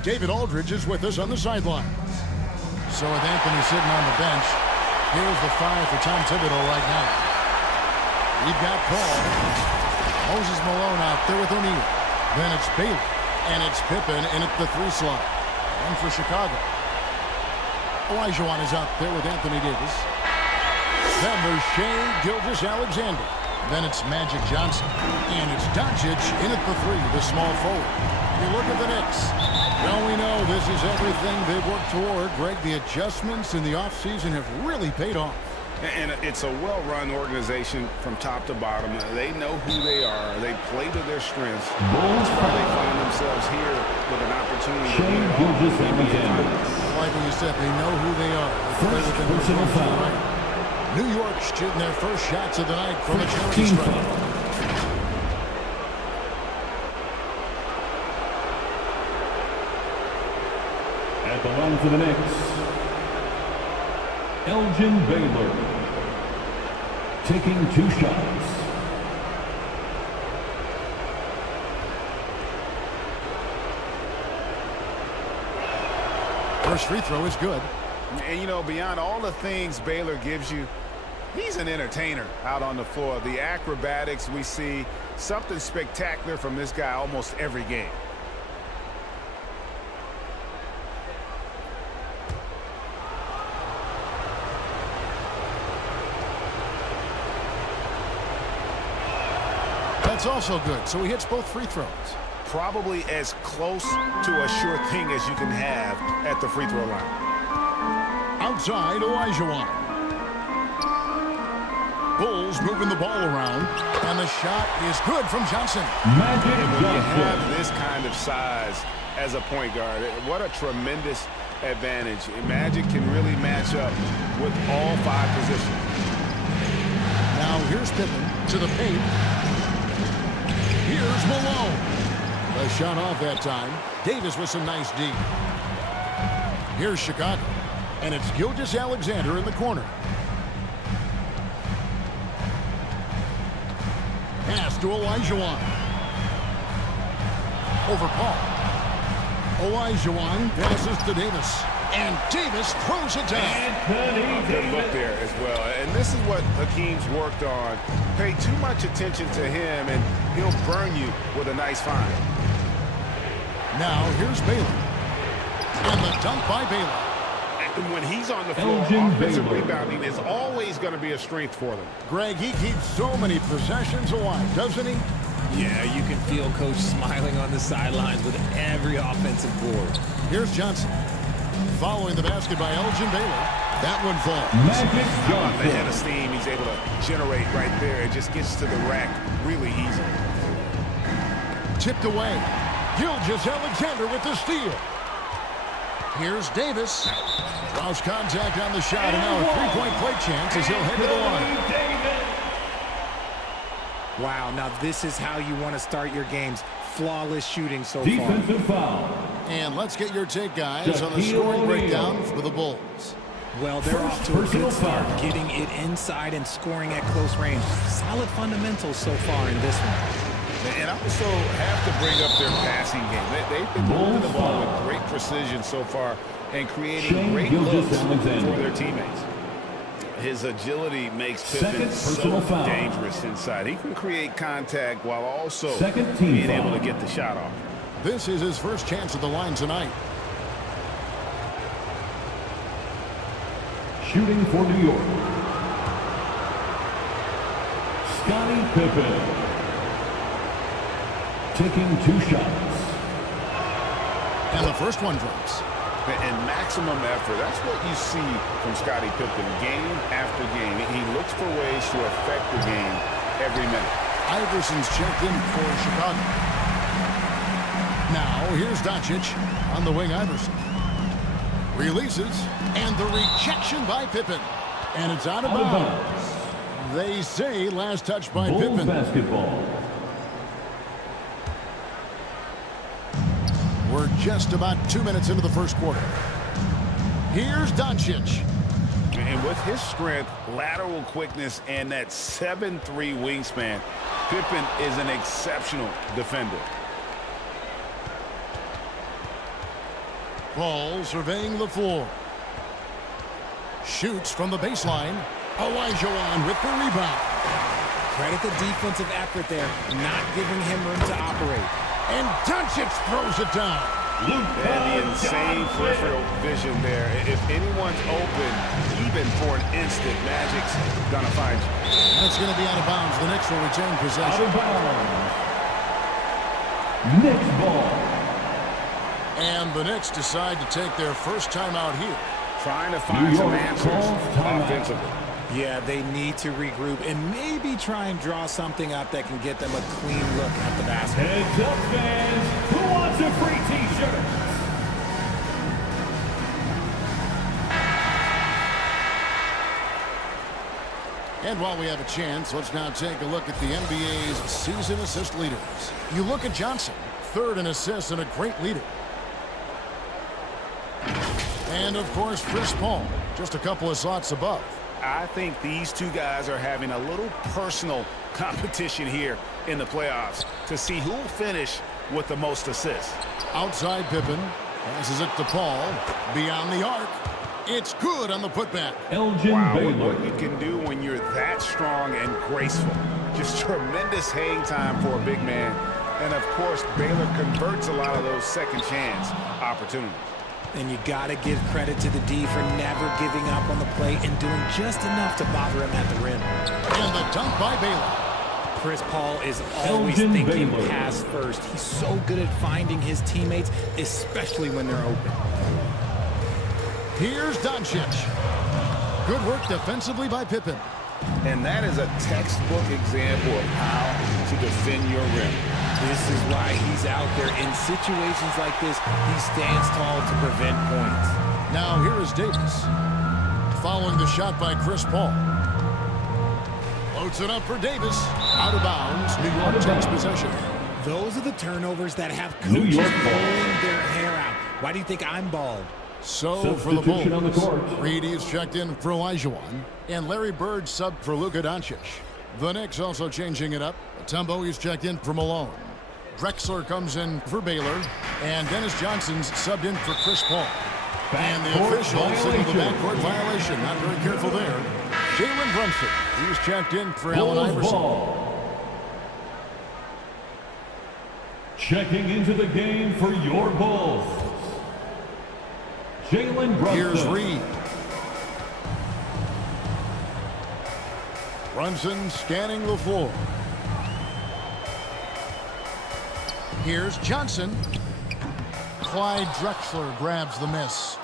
David Aldridge is with us on the sidelines. So with Anthony sitting on the bench, here's the five for Tom Thibodeau right now. We've got Paul, Moses Malone out there with O'Neal. Then it's Bailey, And it's Pippen in at the 3 slot. And for Chicago. Olajuwon is out there with Anthony Davis. Then there's Shai Gilgeous-Alexander. Then it's Magic Johnson. And it's Doncic in at the 3, the small forward. You look at the Knicks. Well, we know this is everything they've worked toward. Greg, the adjustments in the offseason have really paid off. And it's a well-run organization from top to bottom. They know who they are. They play to their strengths. That's why they find themselves here with an opportunity to win it all. Like you said, they know who they are. They play within their strengths. Right. New York shooting their first shots of the night from the charity stripe. At the line for the Knicks, Elgin Baylor, taking 2 shots. First free throw is good. And, you know, beyond all the things Baylor gives you, he's an entertainer out on the floor. The acrobatics we see, something spectacular from this guy almost every game. That's also good. So he hits both free throws. Probably as close to a sure thing as you can have at the free throw line. Outside, Olajuwon. Bulls moving the ball around. And the shot is good from Johnson. Magic When you Johnson. have this kind of size as a point guard, what a tremendous advantage. Magic can really match up with all 5 positions. Now here's Pippen to the paint. Here's Malone. The shot off that time. Davis with some nice D. Here's Chicago. And it's Gilgeous-Alexander in the corner. Pass to Olajuwon. Over Paul. Olajuwon passes to Davis. And Davis throws it down. Good look there as well. And this is what Hakeem's worked on. Pay too much attention to him, and he'll burn you with a nice find. Now here's Baylor. And the dunk by Baylor. And when he's on the floor, Elgin offensive Baylor. rebounding is always going to be a strength for them. Greg, he keeps so many possessions alive, doesn't he? Yeah, you can feel Coach smiling on the sidelines with every offensive board. Here's Johnson. Following the basket by Elgin Baylor. That one falls. Magic How about the Johnson. head of steam he's able to generate right there? It just gets to the rack really easy. Tipped away. Gilgeous-Alexander with the steal. Here's Davis. Draws contact on the shot, and now a three-point play chance as he'll head to the line. Wow, now this is how you want to start your games. Flawless shooting so far. Defensive foul. And let's get your take, guys, on the scoring breakdown for the Bulls. Well, they're off to a good start, getting it inside and scoring at close range. Solid fundamentals so far in this one. And I also have to bring up their passing game. They've been moving the ball with great precision so far and creating great looks for their teammates. His agility makes Pippen so dangerous inside. He can create contact while also being able to get the shot off. This is his first chance at the line tonight. Shooting for New York, Scottie Pippen. Taking 2 shots. And the first one drops. And maximum effort. That's what you see from Scottie Pippen game after game. He looks for ways to affect the game every minute. Iverson's checked in for Chicago. Now here's Doncic on the wing. Iverson releases, and the rejection by Pippen. And it's out of bounds. They say last touch by Bulls Pippen. basketball. We're just about 2 minutes into the first quarter. Here's Doncic. And with his strength, lateral quickness, and that 7'3" wingspan, Pippen is an exceptional defender. Ball surveying the floor. Shoots from the baseline. Olajuwon with the rebound. Credit the defensive effort there, not giving him room to operate. And Doncic throws it down. And the insane peripheral vision there. If anyone's open, even for an instant, Magic's gonna find you. That's going to be out of bounds. The Knicks will retain possession. Out of bounds. Knicks ball. And the Knicks decide to take their first timeout here. Trying to find some answers offensively. Yeah, they need to regroup and maybe try and draw something up that can get them a clean look at the basket. Heads up, fans. Who wants a free T-shirt? And while we have a chance, let's now take a look at the NBA's season assist leaders. You look at Johnson, third in assists and a great leader. And, of course, Chris Paul, just a couple of slots above. I think these two guys are having a little personal competition here in the playoffs to see who will finish with the most assists. Outside Pippen, passes it to Paul, beyond the arc. It's good on the putback. Wow, what you can do when you're that strong and graceful. Just tremendous hang time for a big man. And, of course, Baylor converts a lot of those second chance opportunities. And you got to give credit to the D for never giving up on the play and doing just enough to bother him at the rim. And the dunk by Baylor. Chris Paul is always thinking pass first. He's so good at finding his teammates, especially when they're open. Here's Doncic. Good work defensively by Pippen. And that is a textbook example of how to defend your rim. This is why he's out there. In situations like this, he stands tall to prevent points. Now here is Davis. Following the shot by Chris Paul. Loads it up for Davis. Out of bounds. New York takes possession. Those are the turnovers that have coaches pulling their hair out. Why do you think I'm bald? So for the Bulls, Reedy is checked in for Olajuwon, and Larry Bird subbed for Luka Doncic. The Knicks also changing it up. Mutombo is checked in for Malone. Drexler comes in for Baylor, and Dennis Johnson's subbed in for Chris Paul. And the official signaled the backcourt violation. Not very careful there. Jalen Brunson, he's checked in for Allen Iverson. Checking into the game for your Bulls, Jalen Brunson. Here's Reed. Brunson scanning the floor. Here's Johnson. Clyde Drexler grabs the miss.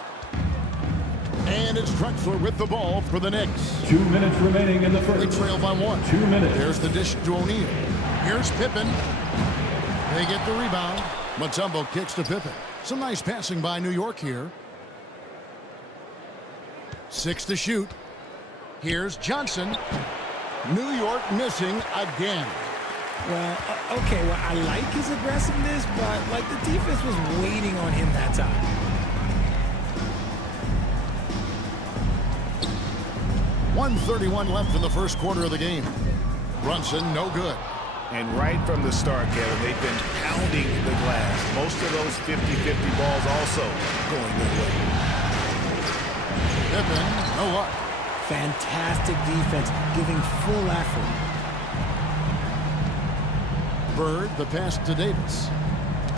And it's Drexler with the ball for the Knicks. 2 minutes remaining in the first. They trail by 1. 2 minutes. There's the dish to O'Neal. Here's Pippen. They get the rebound. Mutombo kicks to Pippen. Some nice passing by New York here. 6 to shoot. Here's Johnson. New York missing again. Well, okay, well, I like his aggressiveness, but like the defense was waiting on him that time. .131 left in the first quarter of the game. Brunson, no good. And right from the start, Kevin, they've been pounding the glass. Most of those 50-50 balls also going their way. Pippen, no luck. Fantastic defense, giving full effort. Bird, the pass to Davis.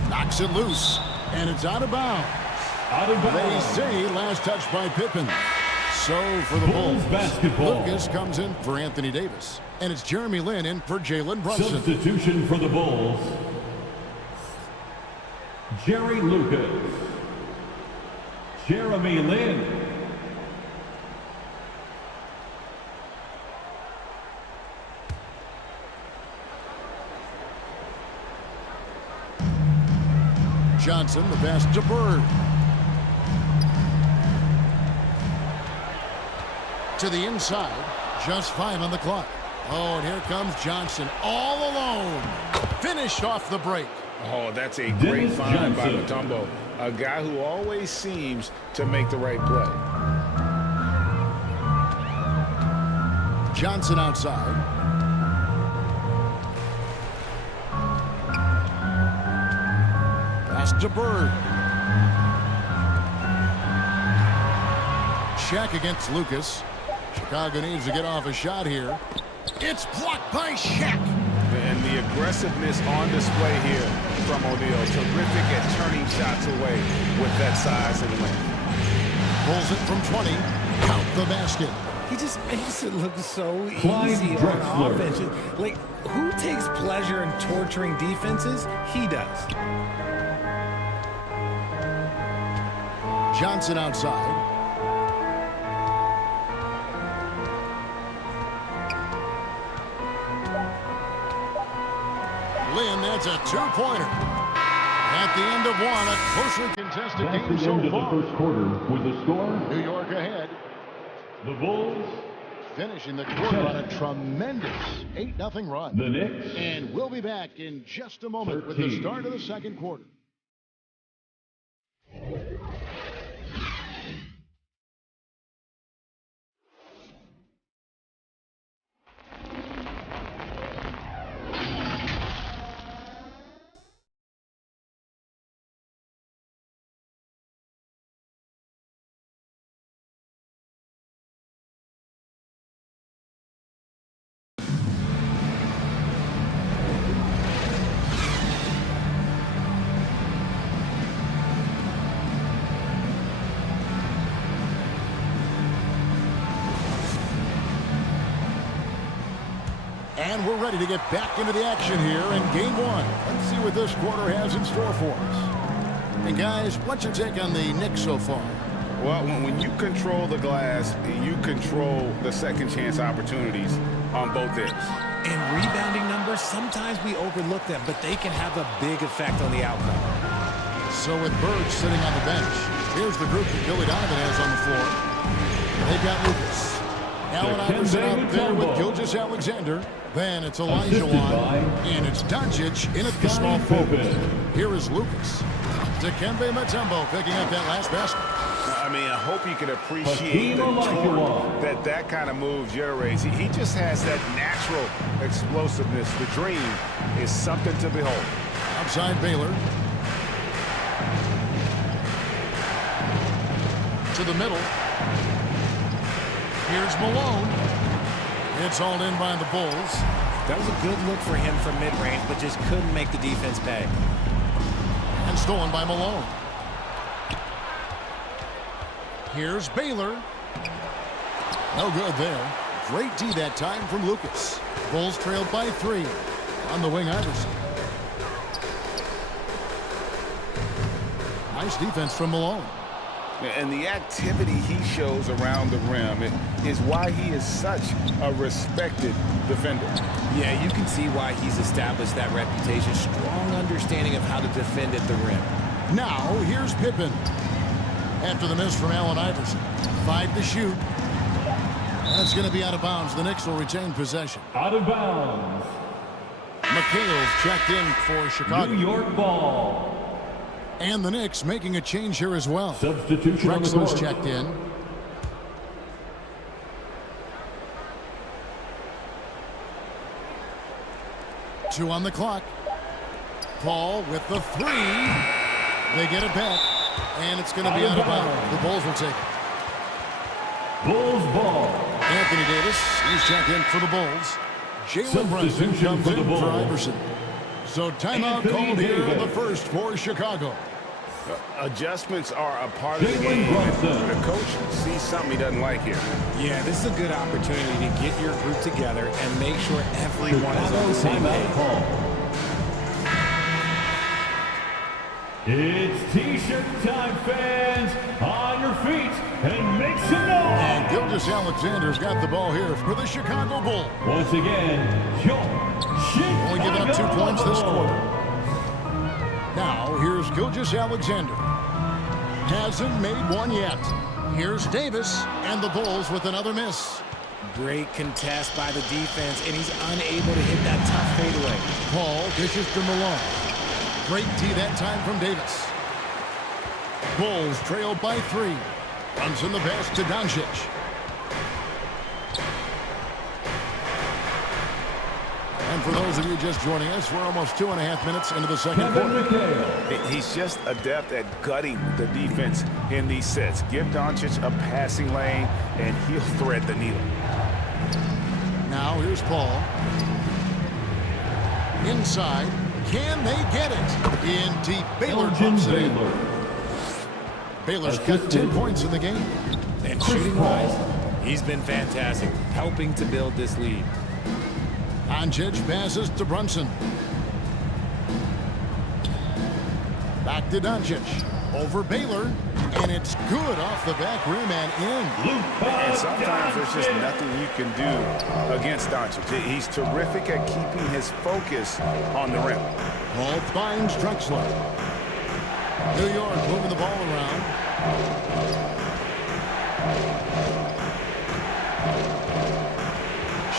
Knocks it loose, and it's out of bounds. Out of bounds. They say last touch by Pippen. So for the Bulls, basketball. Lucas comes in for Anthony Davis. And it's Jeremy Lin in for Jalen Brunson. Substitution for the Bulls, Jerry Lucas, Jeremy Lin. Johnson, the pass to Bird. To the inside, just 5 on the clock. Oh, and here comes Johnson all alone. Finished off the break. Oh, that's a great find by Mutombo. A guy who always seems to make the right play. Johnson outside. Pass to Bird. Check against Lucas. Chicago needs to get off a shot here. It's blocked by Shaq. And the aggressiveness on display here from O'Neal. Terrific at turning shots away with that size and length. Pulls it from 20. Count the basket. He just makes it look so easy on offense. Like, who takes pleasure in torturing defenses? He does. Johnson outside. Lynn, that's a two-pointer. At the end of one, a closely contested game so far. The first quarter with the score. New York ahead. The Bulls finishing the quarter on a tremendous 8-0 run. The Knicks. And we'll be back in just a moment with the start of the second quarter. And we're ready to get back into the action here in game one. Let's see what this quarter has in store for us. And guys, what's your take on the Knicks so far? Well, when you control the glass, you control the second chance opportunities on both ends. In rebounding numbers, sometimes we overlook them, but they can have a big effect on the outcome. So with Bird sitting on the bench, here's the group that Billy Donovan has on the floor. They've got Lucas. Allen Iverson out there with Gilgeous-Alexander. Then it's Elijah-Wan, and it's Doncic in at the small forward. Here is Lucas. Dikembe Mutombo picking up that last basket. I mean, I hope you can appreciate the torque that kind of move generates. He just has that natural explosiveness. The dream is something to behold. Outside Baylor. To the middle. Here's Malone. It's hauled in by the Bulls. That was a good look for him from mid-range, but just couldn't make the defense pay. And stolen by Malone. Here's Baylor. No good there. Great D that time from Lucas. Bulls trailed by 3. On the wing, Iverson. Nice defense from Malone. And the activity he shows around the rim is why he is such a respected defender. Yeah, you can see why he's established that reputation. Strong understanding of how to defend at the rim. Now, here's Pippen. After the miss from Allen Iverson. 5 to shoot. That's going to be out of bounds. The Knicks will retain possession. Out of bounds. McHale's checked in for Chicago. New York ball. And the Knicks making a change here as well. Substitution on the Drexler's court. checked in. Two on the clock. Paul with the 3. They get it back. And it's going to be out of bounds. The Bulls will take it. Bulls ball. Anthony Davis, he's checked in for the Bulls. Jalen Brunson comes in for Iverson. So timeout called here in the first for Chicago. Adjustments are a part of the game. The coach sees something he doesn't like here. Yeah, this is a good opportunity to get your group together and make sure everyone is on the same page. It's T-shirt time, fans. On your feet and make some noise. And Gilgeous-Alexander's got the ball here for the Chicago Bulls. Once again, only giving up 2 points this quarter. Now, here's Gilgeous-Alexander. Hasn't made one yet. Here's Davis, and the Bulls with another miss. Great contest by the defense, and he's unable to hit that tough fadeaway. Paul dishes to Malone. Great D that time from Davis. Bulls trailed by 3. Runs in the pass to Doncic. And for those of you just joining us, we're almost 2.5 minutes into the second quarter. He's just adept at gutting the defense in these sets. Give Doncic a passing lane, and he'll thread the needle. Now here's Paul. Inside. Can they get it? In deep, Baylor drops it in. Baylor's got 10 points in the game. And shooting-wise, he's been fantastic, helping to build this lead. Doncic passes to Brunson. Back to Doncic. Over Baylor. And it's good off the back rim and in. And sometimes there's just nothing you can do against Doncic. He's terrific at keeping his focus on the rim. Paul finds Drexler. New York moving the ball around.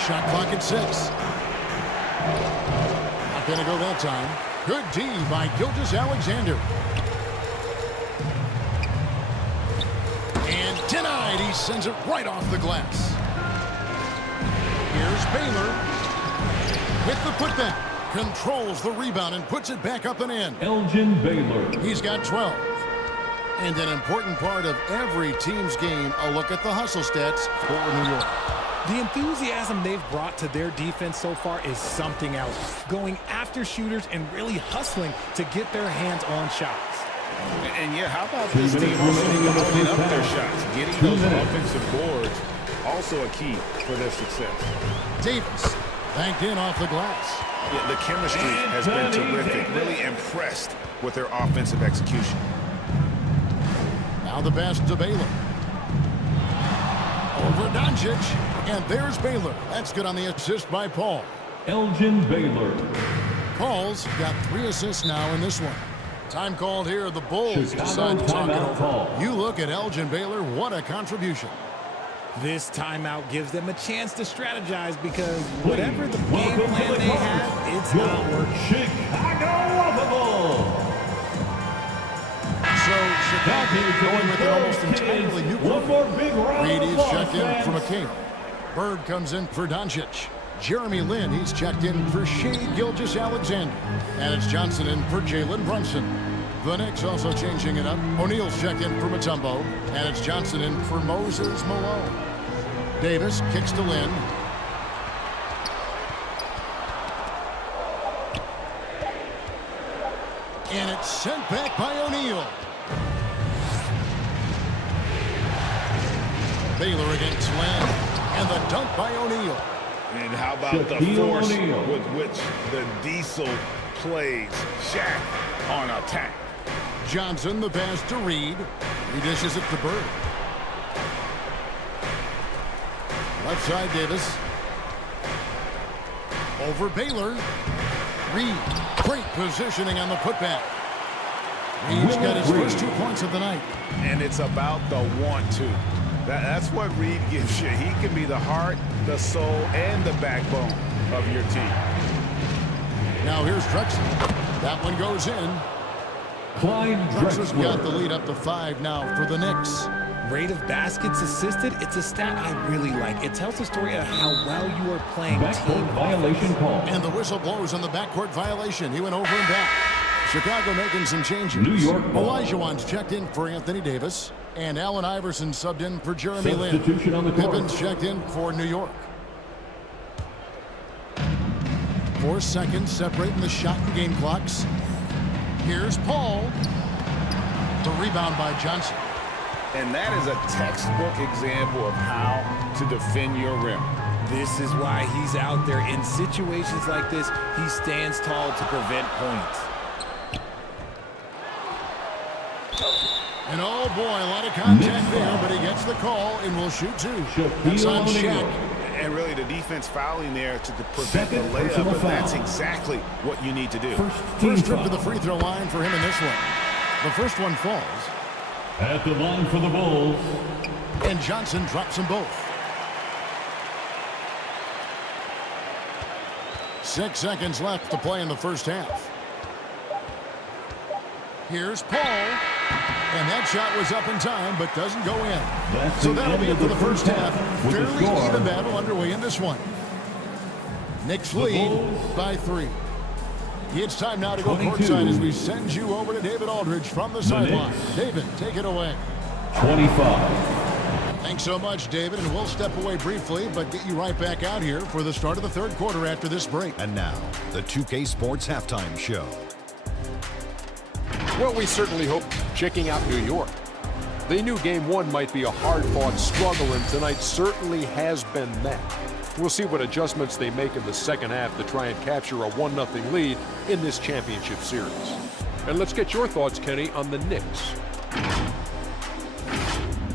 Shot clock at 6. Not going to go that time. Good D by Gilgeous-Alexander. And denied. He sends it right off the glass. Here's Baylor with the putback. Controls the rebound and puts it back up and in. Elgin Baylor. He's got 12. And an important part of every team's game, a look at the hustle stats for New York. The enthusiasm they've brought to their defense so far is something else. Going after shooters and really hustling to get their hands on shots. And yeah, how about this team following up their shots? Getting those offensive boards, also a key for their success. Davis banked in off the glass. Yeah, the chemistry has been terrific. Really impressed with their offensive execution. Now the pass to Baylor. Over Doncic. And there's Baylor. That's good on the assist by Paul. Elgin Baylor. Paul's got 3 assists now in this one. Time called here. The Bulls decide to talk it over. You look at Elgin Baylor. What a contribution. This timeout gives them a chance to strategize because whatever the game plan they have, it's not working. Chicago lovable. So Chicago going with an almost entirely new group. Reed is checked in for McCain. Bird comes in for Doncic. Jeremy Lin, he's checked in for Shea Gilgeous-Alexander. And it's Johnson in for Jalen Brunson. The Knicks also changing it up. O'Neal's checked in for Mutombo. And it's Johnson in for Moses Malone. Davis kicks to Lin. And it's sent back by O'Neal. Baylor against Lin. And the dunk by O'Neal. And how about the force with which the Diesel plays Shaq on attack? Johnson, the pass to Reed. He dishes it to Bird. Left side, Davis. Over Baylor. Reed. Great positioning on the putback. Reed's got his first 2 points of the night. And it's about the want-to. That's what Reed gives you. He can be the heart, the soul, and the backbone of your team. Now here's Drexler. That one goes in. Drexler's got the lead up to 5 now for the Knicks. Rate of baskets assisted, it's a stat I really like. It tells the story of how well you are playing team violation call. And the whistle blows on the backcourt violation. He went over and back. Chicago making some changes. New York Elijah Wan's checked in for Anthony Davis. And Allen Iverson subbed in for Jeremy Lin. On the Pippin's checked in for New York. 4 seconds separating the shot and game clocks. Here's Paul. The rebound by Johnson. And that is a textbook example of how to defend your rim. This is why he's out there. In situations like this, he stands tall to prevent points. And oh boy, a lot of contact there, but he gets the call and will shoot 2. That's on Shaq. And really the defense fouling there to prevent the layup, but that's exactly what you need to do. First trip to the free throw line for him in this one. The first one falls. At the line for the Bulls. And Johnson drops them both. 6 seconds left to play in the first half. Here's Paul. And that shot was up in time, but doesn't go in. So that'll be it for the first half. Fairly even battle underway in this one. Knicks lead by 3. It's time now to go courtside as we send you over to David Aldridge from the sideline. David, take it away. 25. Thanks so much, David, and we'll step away briefly, but get you right back out here for the start of the third quarter after this break. And now, the 2K Sports Halftime Show. Well, we certainly hope checking out New York. They knew Game 1 might be a hard-fought struggle, and tonight certainly has been that. We'll see what adjustments they make in the second half to try and capture a 1-0 lead in this championship series. And let's get your thoughts, Kenny, on the Knicks.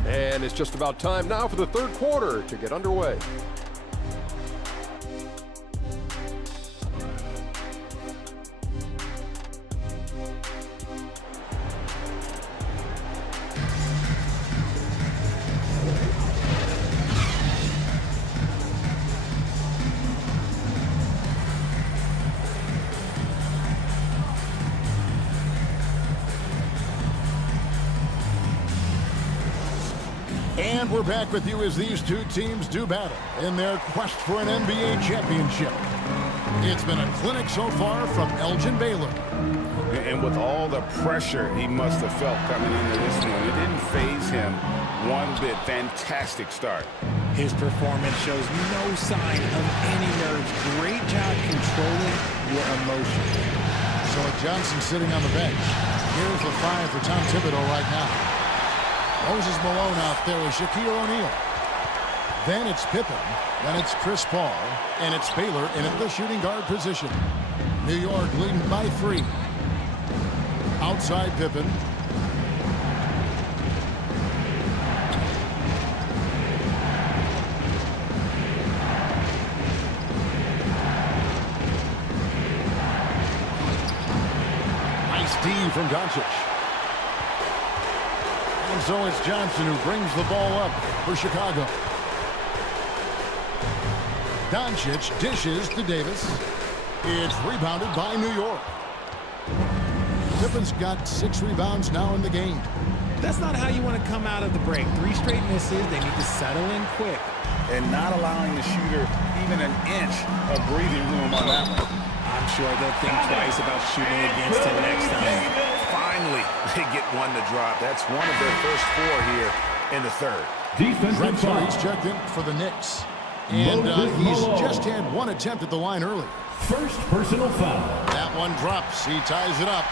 And it's just about time now for the third quarter to get underway. And we're back with you as these two teams do battle in their quest for an NBA championship. It's been a clinic so far from Elgin Baylor. And with all the pressure he must have felt coming into this one, it didn't faze him one bit. Fantastic start. His performance shows no sign of any nerves. Great job controlling your emotions. So Johnson sitting on the bench. Here's the 5 for Tom Thibodeau right now. Moses Malone out there with Shaquille O'Neal. Then it's Pippen. Then it's Chris Paul. And it's Baylor in at the shooting guard position. New York leading by 3. Outside Pippen. Nice D from Doncic. And so it's Johnson who brings the ball up for Chicago. Doncic dishes to Davis. It's rebounded by New York. Pippen's got 6 rebounds now in the game. That's not how you want to come out of the break. 3 straight misses. They need to settle in quick. And not allowing the shooter even an inch of breathing room on that one. I'm sure they'll think twice about shooting against him next time. Finally, they get one to drop. That's one of their first 4 here in the third. He's checked in for the Knicks. And he's just had 1 attempt at the line earlier. First personal foul. That one drops. He ties it up.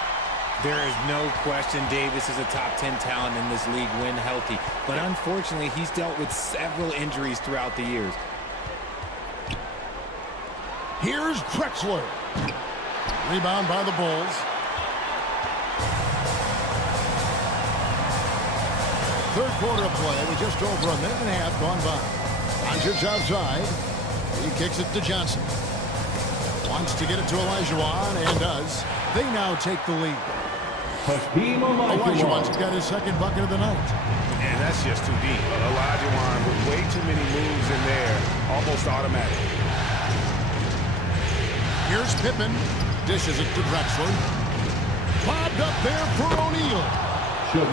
There is no question Davis is a top 10 talent in this league when healthy. But unfortunately, he's dealt with several injuries throughout the years. Here's Drexler. Rebound by the Bulls. Third quarter of play with just over a minute and a half gone by. Doncic outside. He kicks it to Johnson. Wants to get it to Olajuwon and does. They now take the lead. Olajuwon's got his second bucket of the night. And that's just too deep. Olajuwon with way too many moves in there. Almost automatic. Here's Pippen. Dishes it to Drexler. Bobbed up there for O'Neal.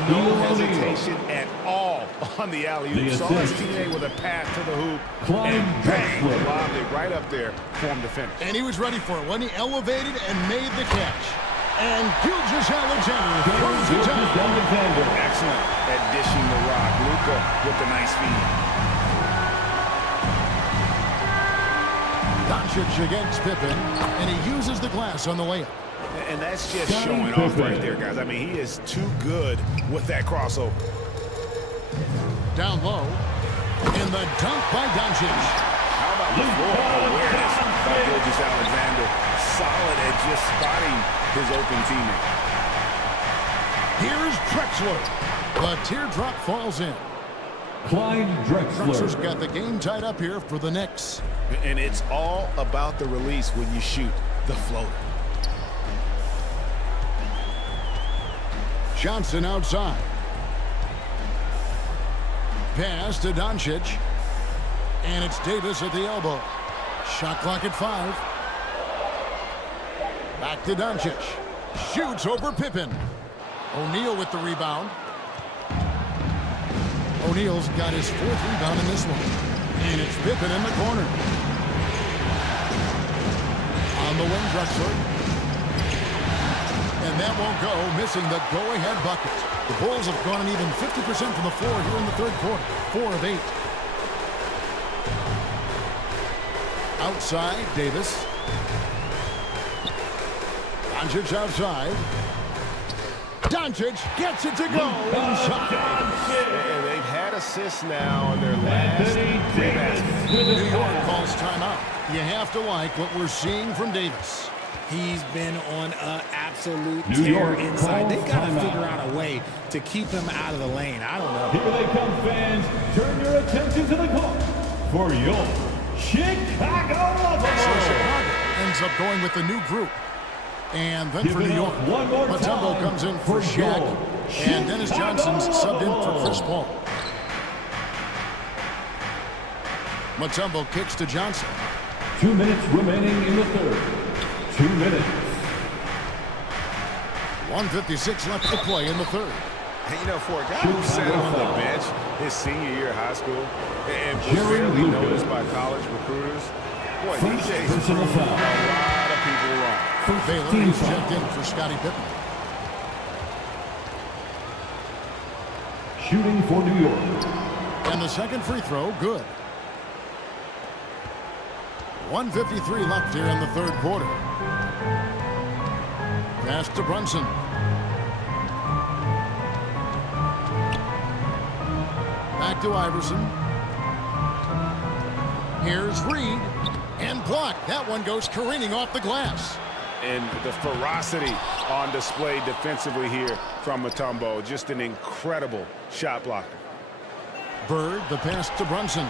No hesitation at all on the alley-oop. Saw his teammate with a pass to the hoop. And bang, lobbed it right up there for him to finish. And he was ready for it when he elevated and made the catch. And Gilgeous-Alexander throws it down. Excellent at dishing the rock. Luka with the nice feed. Doncic against Pippen, and he uses the glass on the layup. And that's just showing off right there, guys. I mean, he is too good with that crossover. Down low, and the dunk by Doncic. How about the floor awareness by Gilgeous-Alexander? Solid at just spotting his open teammate. Here's Drexler. The teardrop falls in. Drexler's got the game tied up here for the Knicks. And it's all about the release when you shoot the floater. Johnson outside. Pass to Doncic. And it's Davis at the elbow. Shot clock at 5. Back to Doncic. Shoots over Pippen. O'Neal with the rebound. O'Neal's got his 4th rebound in this one. And it's Pippen in the corner. On the wing, Drexler. And that won't go, missing the go-ahead bucket. The Bulls have gone an even 50% from the floor here in the third quarter. 4 of 8. Outside, Davis. Doncic outside. Doncic gets it to go inside. And they've had assists now on their last 3 baskets. New York calls timeout. You have to like what we're seeing from Davis. He's been on an absolute tear inside. They got to figure out a way to keep him out of the lane. I don't know. Here they come, fans. Turn your attention to the court for your Chicago Bulls. So Chicago ends up going with the new group. And then for New York, Mutombo comes in for Shaq, and Dennis Johnson's subbed in for Chris Paul. Mutombo kicks to Johnson. 2 minutes remaining in the third. 2 minutes. 1:56 left to play in the third. Hey, you know, for a guy who sat on the bench his senior year of high school and was barely noticed by college recruiters, boy, DJ's proved a lot of people wrong. Baylor is checked in for Scottie Pippen. Shooting for New York. And the second free throw, good. 1:53 left here in the third quarter. Pass to Brunson. Back to Iverson. Here's Reed. And blocked. That one goes careening off the glass. And the ferocity on display defensively here from Mutombo. Just an incredible shot blocker. Bird, the pass to Brunson.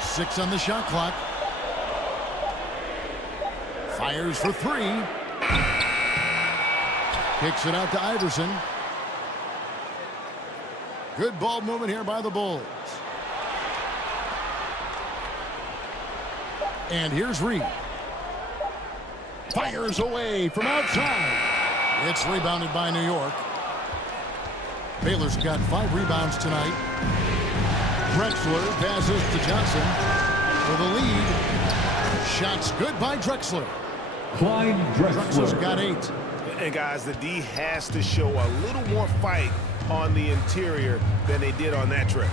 6 on the shot clock. Fires for 3. Kicks it out to Iverson. Good ball movement here by the Bulls. And here's Reed. Fires away from outside. It's rebounded by New York. Baylor's got 5 rebounds tonight. Drexler passes to Johnson for the lead. Shots good by Drexler. Clyde Drexler's got 8. And guys, the D has to show a little more fight on the interior than they did on that trip.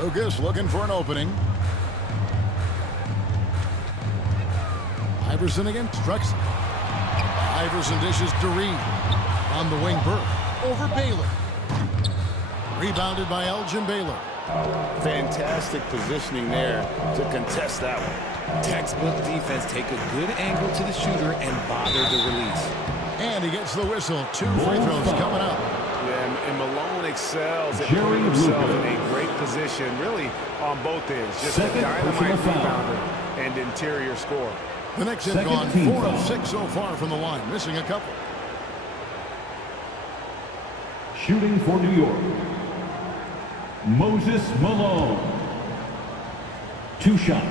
Lucas looking for an opening. Iverson against Drexler. Iverson dishes to Reed. On the wing, Burke. Over Baylor. Rebounded by Elgin Baylor. Fantastic positioning there to contest that one. Textbook defense. Take a good angle to the shooter and bother the release. And he gets the whistle. 2 free throws coming up. Yeah, and Malone excels at putting himself in a great position, really on both ends. Just a dynamite rebounder and interior score. The Knicks have gone 4 of 6 so far from the line, missing a couple. Shooting for New York. Moses Malone. 2 shots.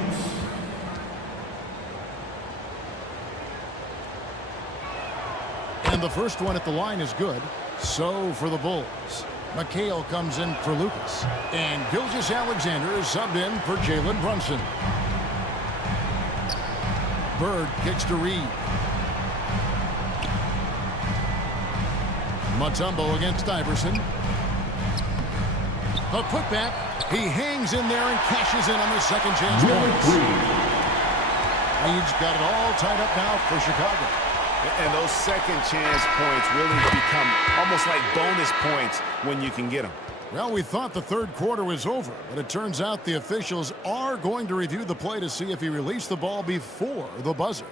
And the first one at the line is good. So for the Bulls. McHale comes in for Lucas. And Gilgeous-Alexander is subbed in for Jalen Brunson. Bird kicks to Reed. Mutombo against Iverson. A putback. He hangs in there and cashes in on the second chance points. Reed's got it all tied up now for Chicago. And those second chance points really become almost like bonus points when you can get them. Well, we thought the third quarter was over, but it turns out the officials are going to review the play to see if he released the ball before the buzzer.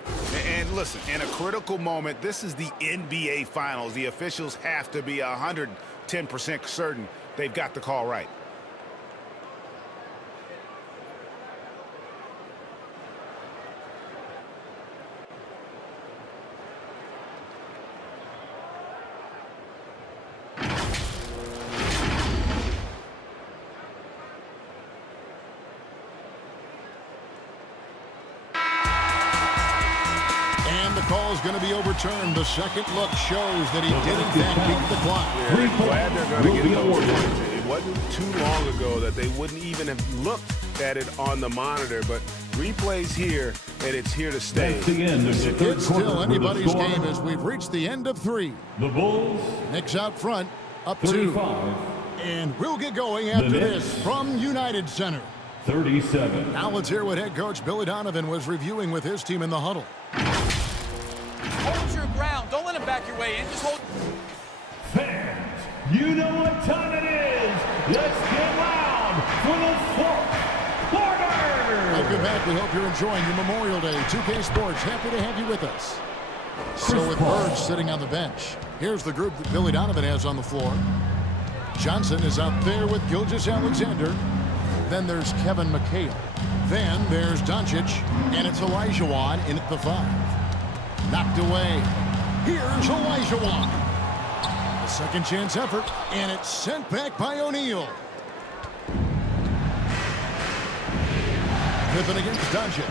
And listen, in a critical moment, this is the NBA Finals. The officials have to be 110% certain they've got the call right. Call's going to be overturned. The second look shows that he did in fact beat the clock. Yeah, glad they're going to get those points. It wasn't too long ago that they wouldn't even have looked at it on the monitor, but Replays here, and it's here to stay. That's the end of the third it's quarter still anybody's game as we've reached the end of 3. The Bulls. Knicks out front, up 35. 2. And we'll get going after this from United Center. 37. Now let's hear what head coach Billy Donovan was reviewing with his team in the huddle. Hold your ground. Don't let him back your way in. Just hold. Fans, you know what time it is. Let's get loud for the fourth quarter. Welcome back. We hope you're enjoying your Memorial Day. 2K Sports, happy to have you with us. So with Bird sitting on the bench, here's the group that Billy Donovan has on the floor. Johnson is out there with Gilgeous-Alexander. Then there's Kevin McHale. Then there's Doncic, and it's Olajuwon in at the 5. Knocked away. Here's Olajuwon. A second chance effort, and it's sent back by O'Neal. Pippen against Doncic.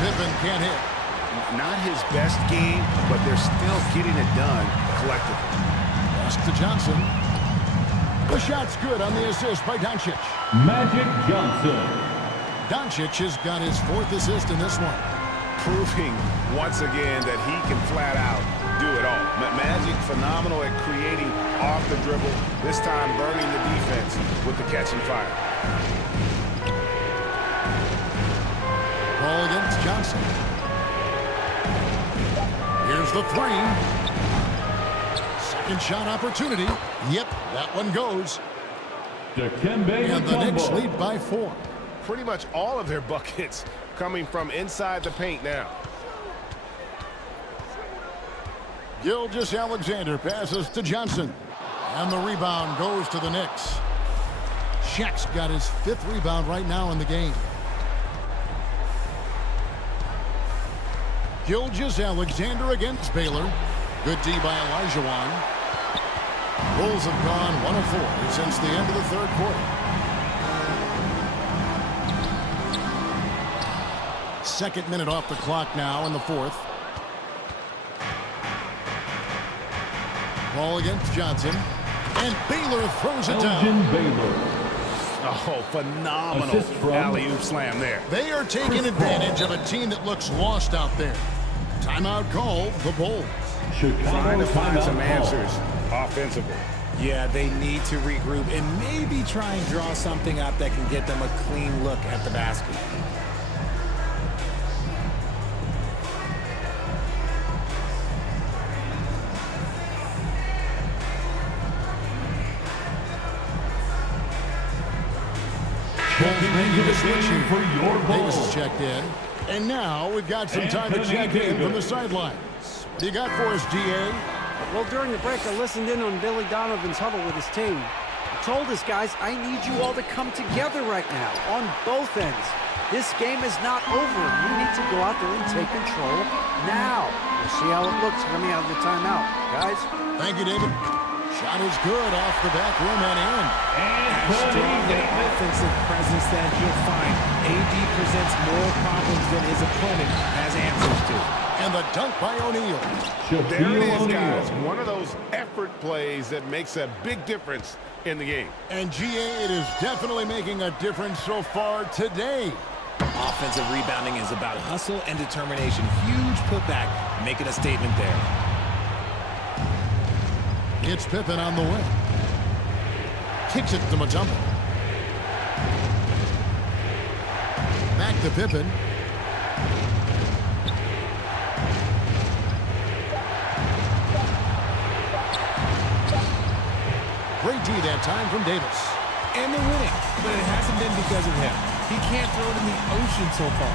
Pippen can't hit. Not his best game, but they're still getting it done collectively. Pass to Johnson. The shot's good on the assist by Doncic. Magic Johnson. Doncic has got his 4th assist in this one. Proving once again that he can flat out do it all. Magic phenomenal at creating off the dribble. This time burning the defense with the catch and fire. Ball against Johnson. Here's the 3. Second shot opportunity. Yep, that one goes. And the Knicks lead by 4. Pretty much all of their buckets coming from inside the paint now. Gilgeous-Alexander passes to Johnson. And the rebound goes to the Knicks. Shaq's got his 5th rebound right now in the game. Gilgeous-Alexander against Baylor. Good D by Olajuwon. Bulls have gone 1 of 4 since the end of the 3rd quarter. Second minute off the clock now in the 4th. Ball against Johnson. And Baylor throws it down. Oh, phenomenal alley-oop slam there. They are taking advantage of a team that looks lost out there. Timeout call, the Bulls. Trying to find some answers offensively. Yeah, they need to regroup and maybe try and draw something up that can get them a clean look at the basket. For your Davis is checked in. And now we've got some time to check in from the sidelines. What do you got for us, GA? Well, during the break, I listened in on Billy Donovan's huddle with his team. He told us, guys, I need you all to come together right now on both ends. This game is not over. You need to go out there and take control now. We'll see how it looks coming out of the timeout. Guys? Thank you, David. Shot is good off the back rim and in. Strong offensive presence that you'll find. AD presents more problems than his opponent has answers to. And the dunk by O'Neal. There it is, guys. One of those effort plays that makes a big difference in the game. And GA, it is definitely making a difference so far today. Offensive rebounding is about hustle and determination. Huge putback, making a statement there. It's Pippen on the wing. Kicks it to Mutombo. Back to Pippen. Great D that time from Davis. And they're winning, but it hasn't been because of him. He can't throw it in the ocean so far.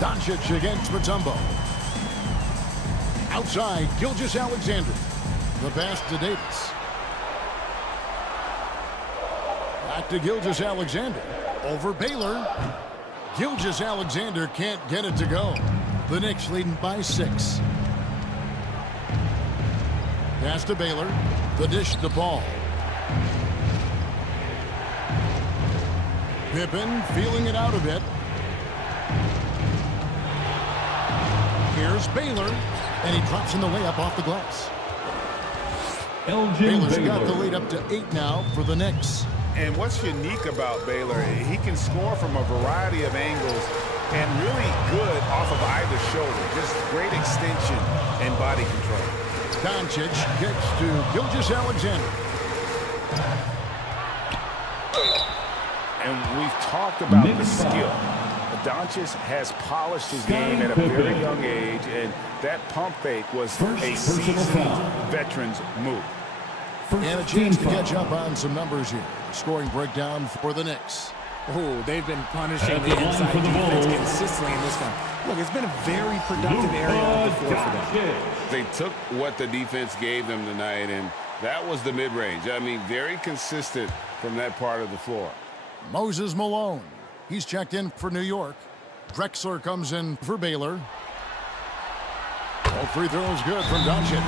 Doncic against Mutombo. Outside, Gilgeous-Alexander. The pass to Davis. Back to Gilgeous-Alexander. Over Baylor. Gilgeous-Alexander can't get it to go. The Knicks leading by 6. Pass to Baylor. The dish to Paul. Pippen feeling it out a bit. Here's Baylor. And he drops in the layup off the glass. Baylor's got the lead up to 8 now for the Knicks. And what's unique about Baylor, he can score from a variety of angles and really good off of either shoulder. Just great extension and body control. Doncic gets to Gilgeous-Alexander. And we've talked about the skill. Doncic has polished his game at a very young age, and that pump fake was a seasoned veteran's move. And a chance to catch up on some numbers here. Scoring breakdown for the Knicks. Oh, they've been punishing the inside defense consistently in this one. Look, it's been a very productive area of the floor for them. They took what the defense gave them tonight, and that was the mid-range. I mean, very consistent from that part of the floor. Moses Malone. He's checked in for New York. Drexler comes in for Baylor. All free throws good from Doncic.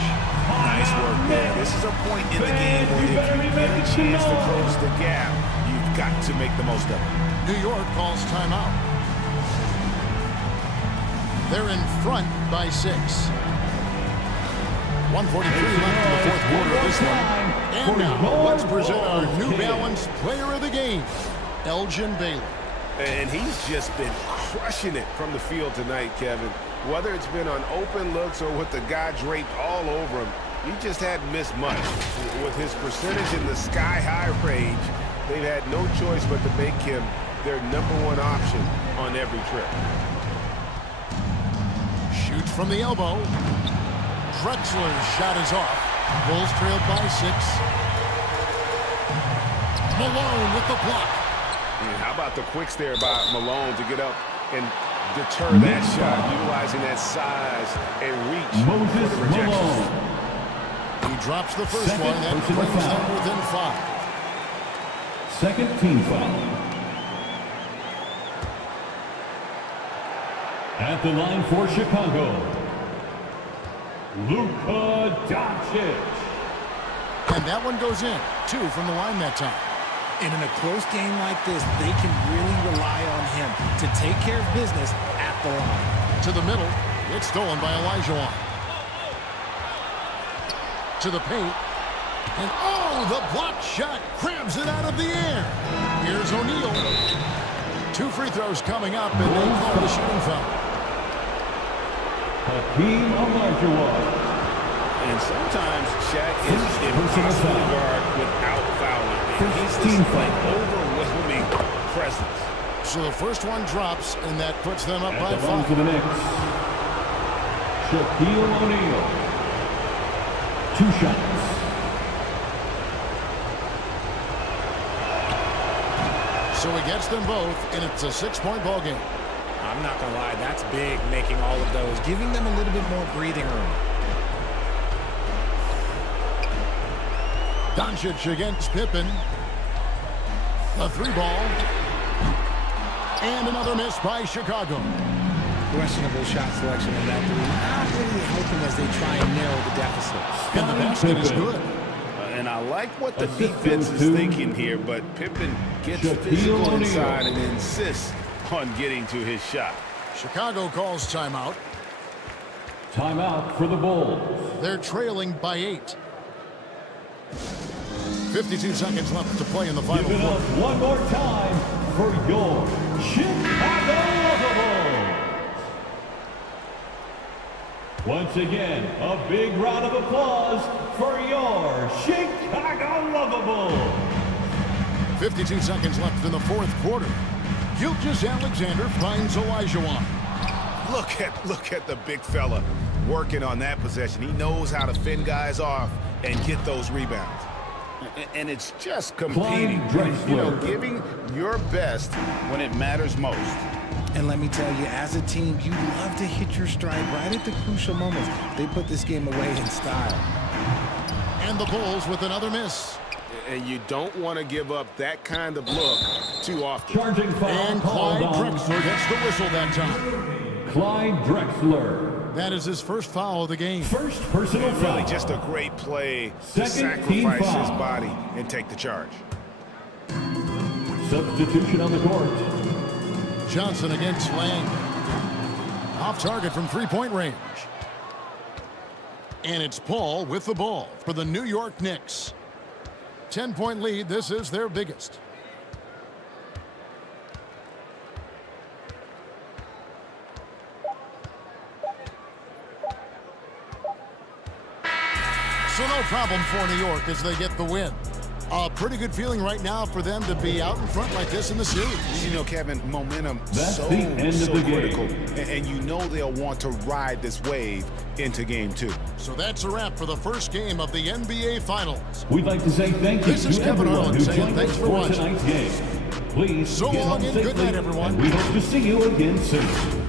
Nice work there. This is a point in the game where if you get a chance to close the gap, you've got to make the most of it. New York calls timeout. They're in front by 6. 1:43 left in the fourth quarter of this one. And now let's present our New Balance player of the game, Elgin Baylor. And he's just been crushing it from the field tonight, Kevin. Whether it's been on open looks or with the guy draped all over him, he just hadn't missed much. With his percentage in the sky-high range, they've had no choice but to make him their #1 option on every trip. Shoots from the elbow. Drexler's shot is off. Bulls trailed by 6. Malone with the block. And how about the quicks there by Malone to get up and deter that shot, utilizing that size and reach for the rejection. He drops the first one and brings them within 5. Second team foul. At the line for Chicago, Luka Doncic. And that one goes in. 2 from the line that time. And in a close game like this, they can really rely on him to take care of business at the line. To the middle. It's stolen by Olajuwon. To the paint. And oh, the block shot grabs it out of the air. Here's O'Neal. 2 free throws coming up, and they call the shooting foul. Hakeem Olajuwon. And sometimes Shaq is impossible to guard without fouling. He's this overwhelming presence. So the first one drops, and that puts them up by 5. To the Knicks, Shaquille O'Neal. 2 shots. So he gets them both, and it's a 6-point ball game. I'm not going to lie, that's big, making all of those, giving them a little bit more breathing room. Doncic against Pippen. The 3-ball. And another miss by Chicago. Questionable shot selection in that 3. Not really helping as they try and narrow the deficit. And the basket is good. And I like what the defense is thinking here, but Pippen gets physical inside and insists on getting to his shot. Chicago calls timeout. Timeout for the Bulls. They're trailing by 8. 52 seconds left to play in the final Give it up quarter. one more time for your Chicago Bulls. Once again, a big round of applause for your Chicago Bulls. 52 seconds left in the fourth quarter. Gilgeous-Alexander finds Olajuwon. Look at the big fella working on that possession. He knows how to fend guys off and get those rebounds. And it's just competing, giving your best when it matters most. And let me tell you, as a team, you love to hit your stride right at the crucial moments. They put this game away in style. And the Bulls with another miss. And you don't want to give up that kind of look too often. Charging foul. And Clyde Drexler gets the whistle that time. Clyde Drexler. That is his first foul of the game. First personal foul. Really just a great play to sacrifice his body and take the charge. Substitution on the court. Johnson against Lang. Off target from 3-point range. And it's Paul with the ball for the New York Knicks. 10-point lead. This is their biggest. So no problem for New York as they get the win. A pretty good feeling right now for them to be out in front like this in the series. You know, Kevin, momentum That's so the end of the critical. game. And you know they'll want to ride this wave into game 2. So that's a wrap for the first game of the NBA Finals. We'd like to say thank you This is to Kevin everyone Harlan who saying joined thanks us for for watching. tonight's game. Please So get long home and safely, good night, everyone. and we hope to see you again soon.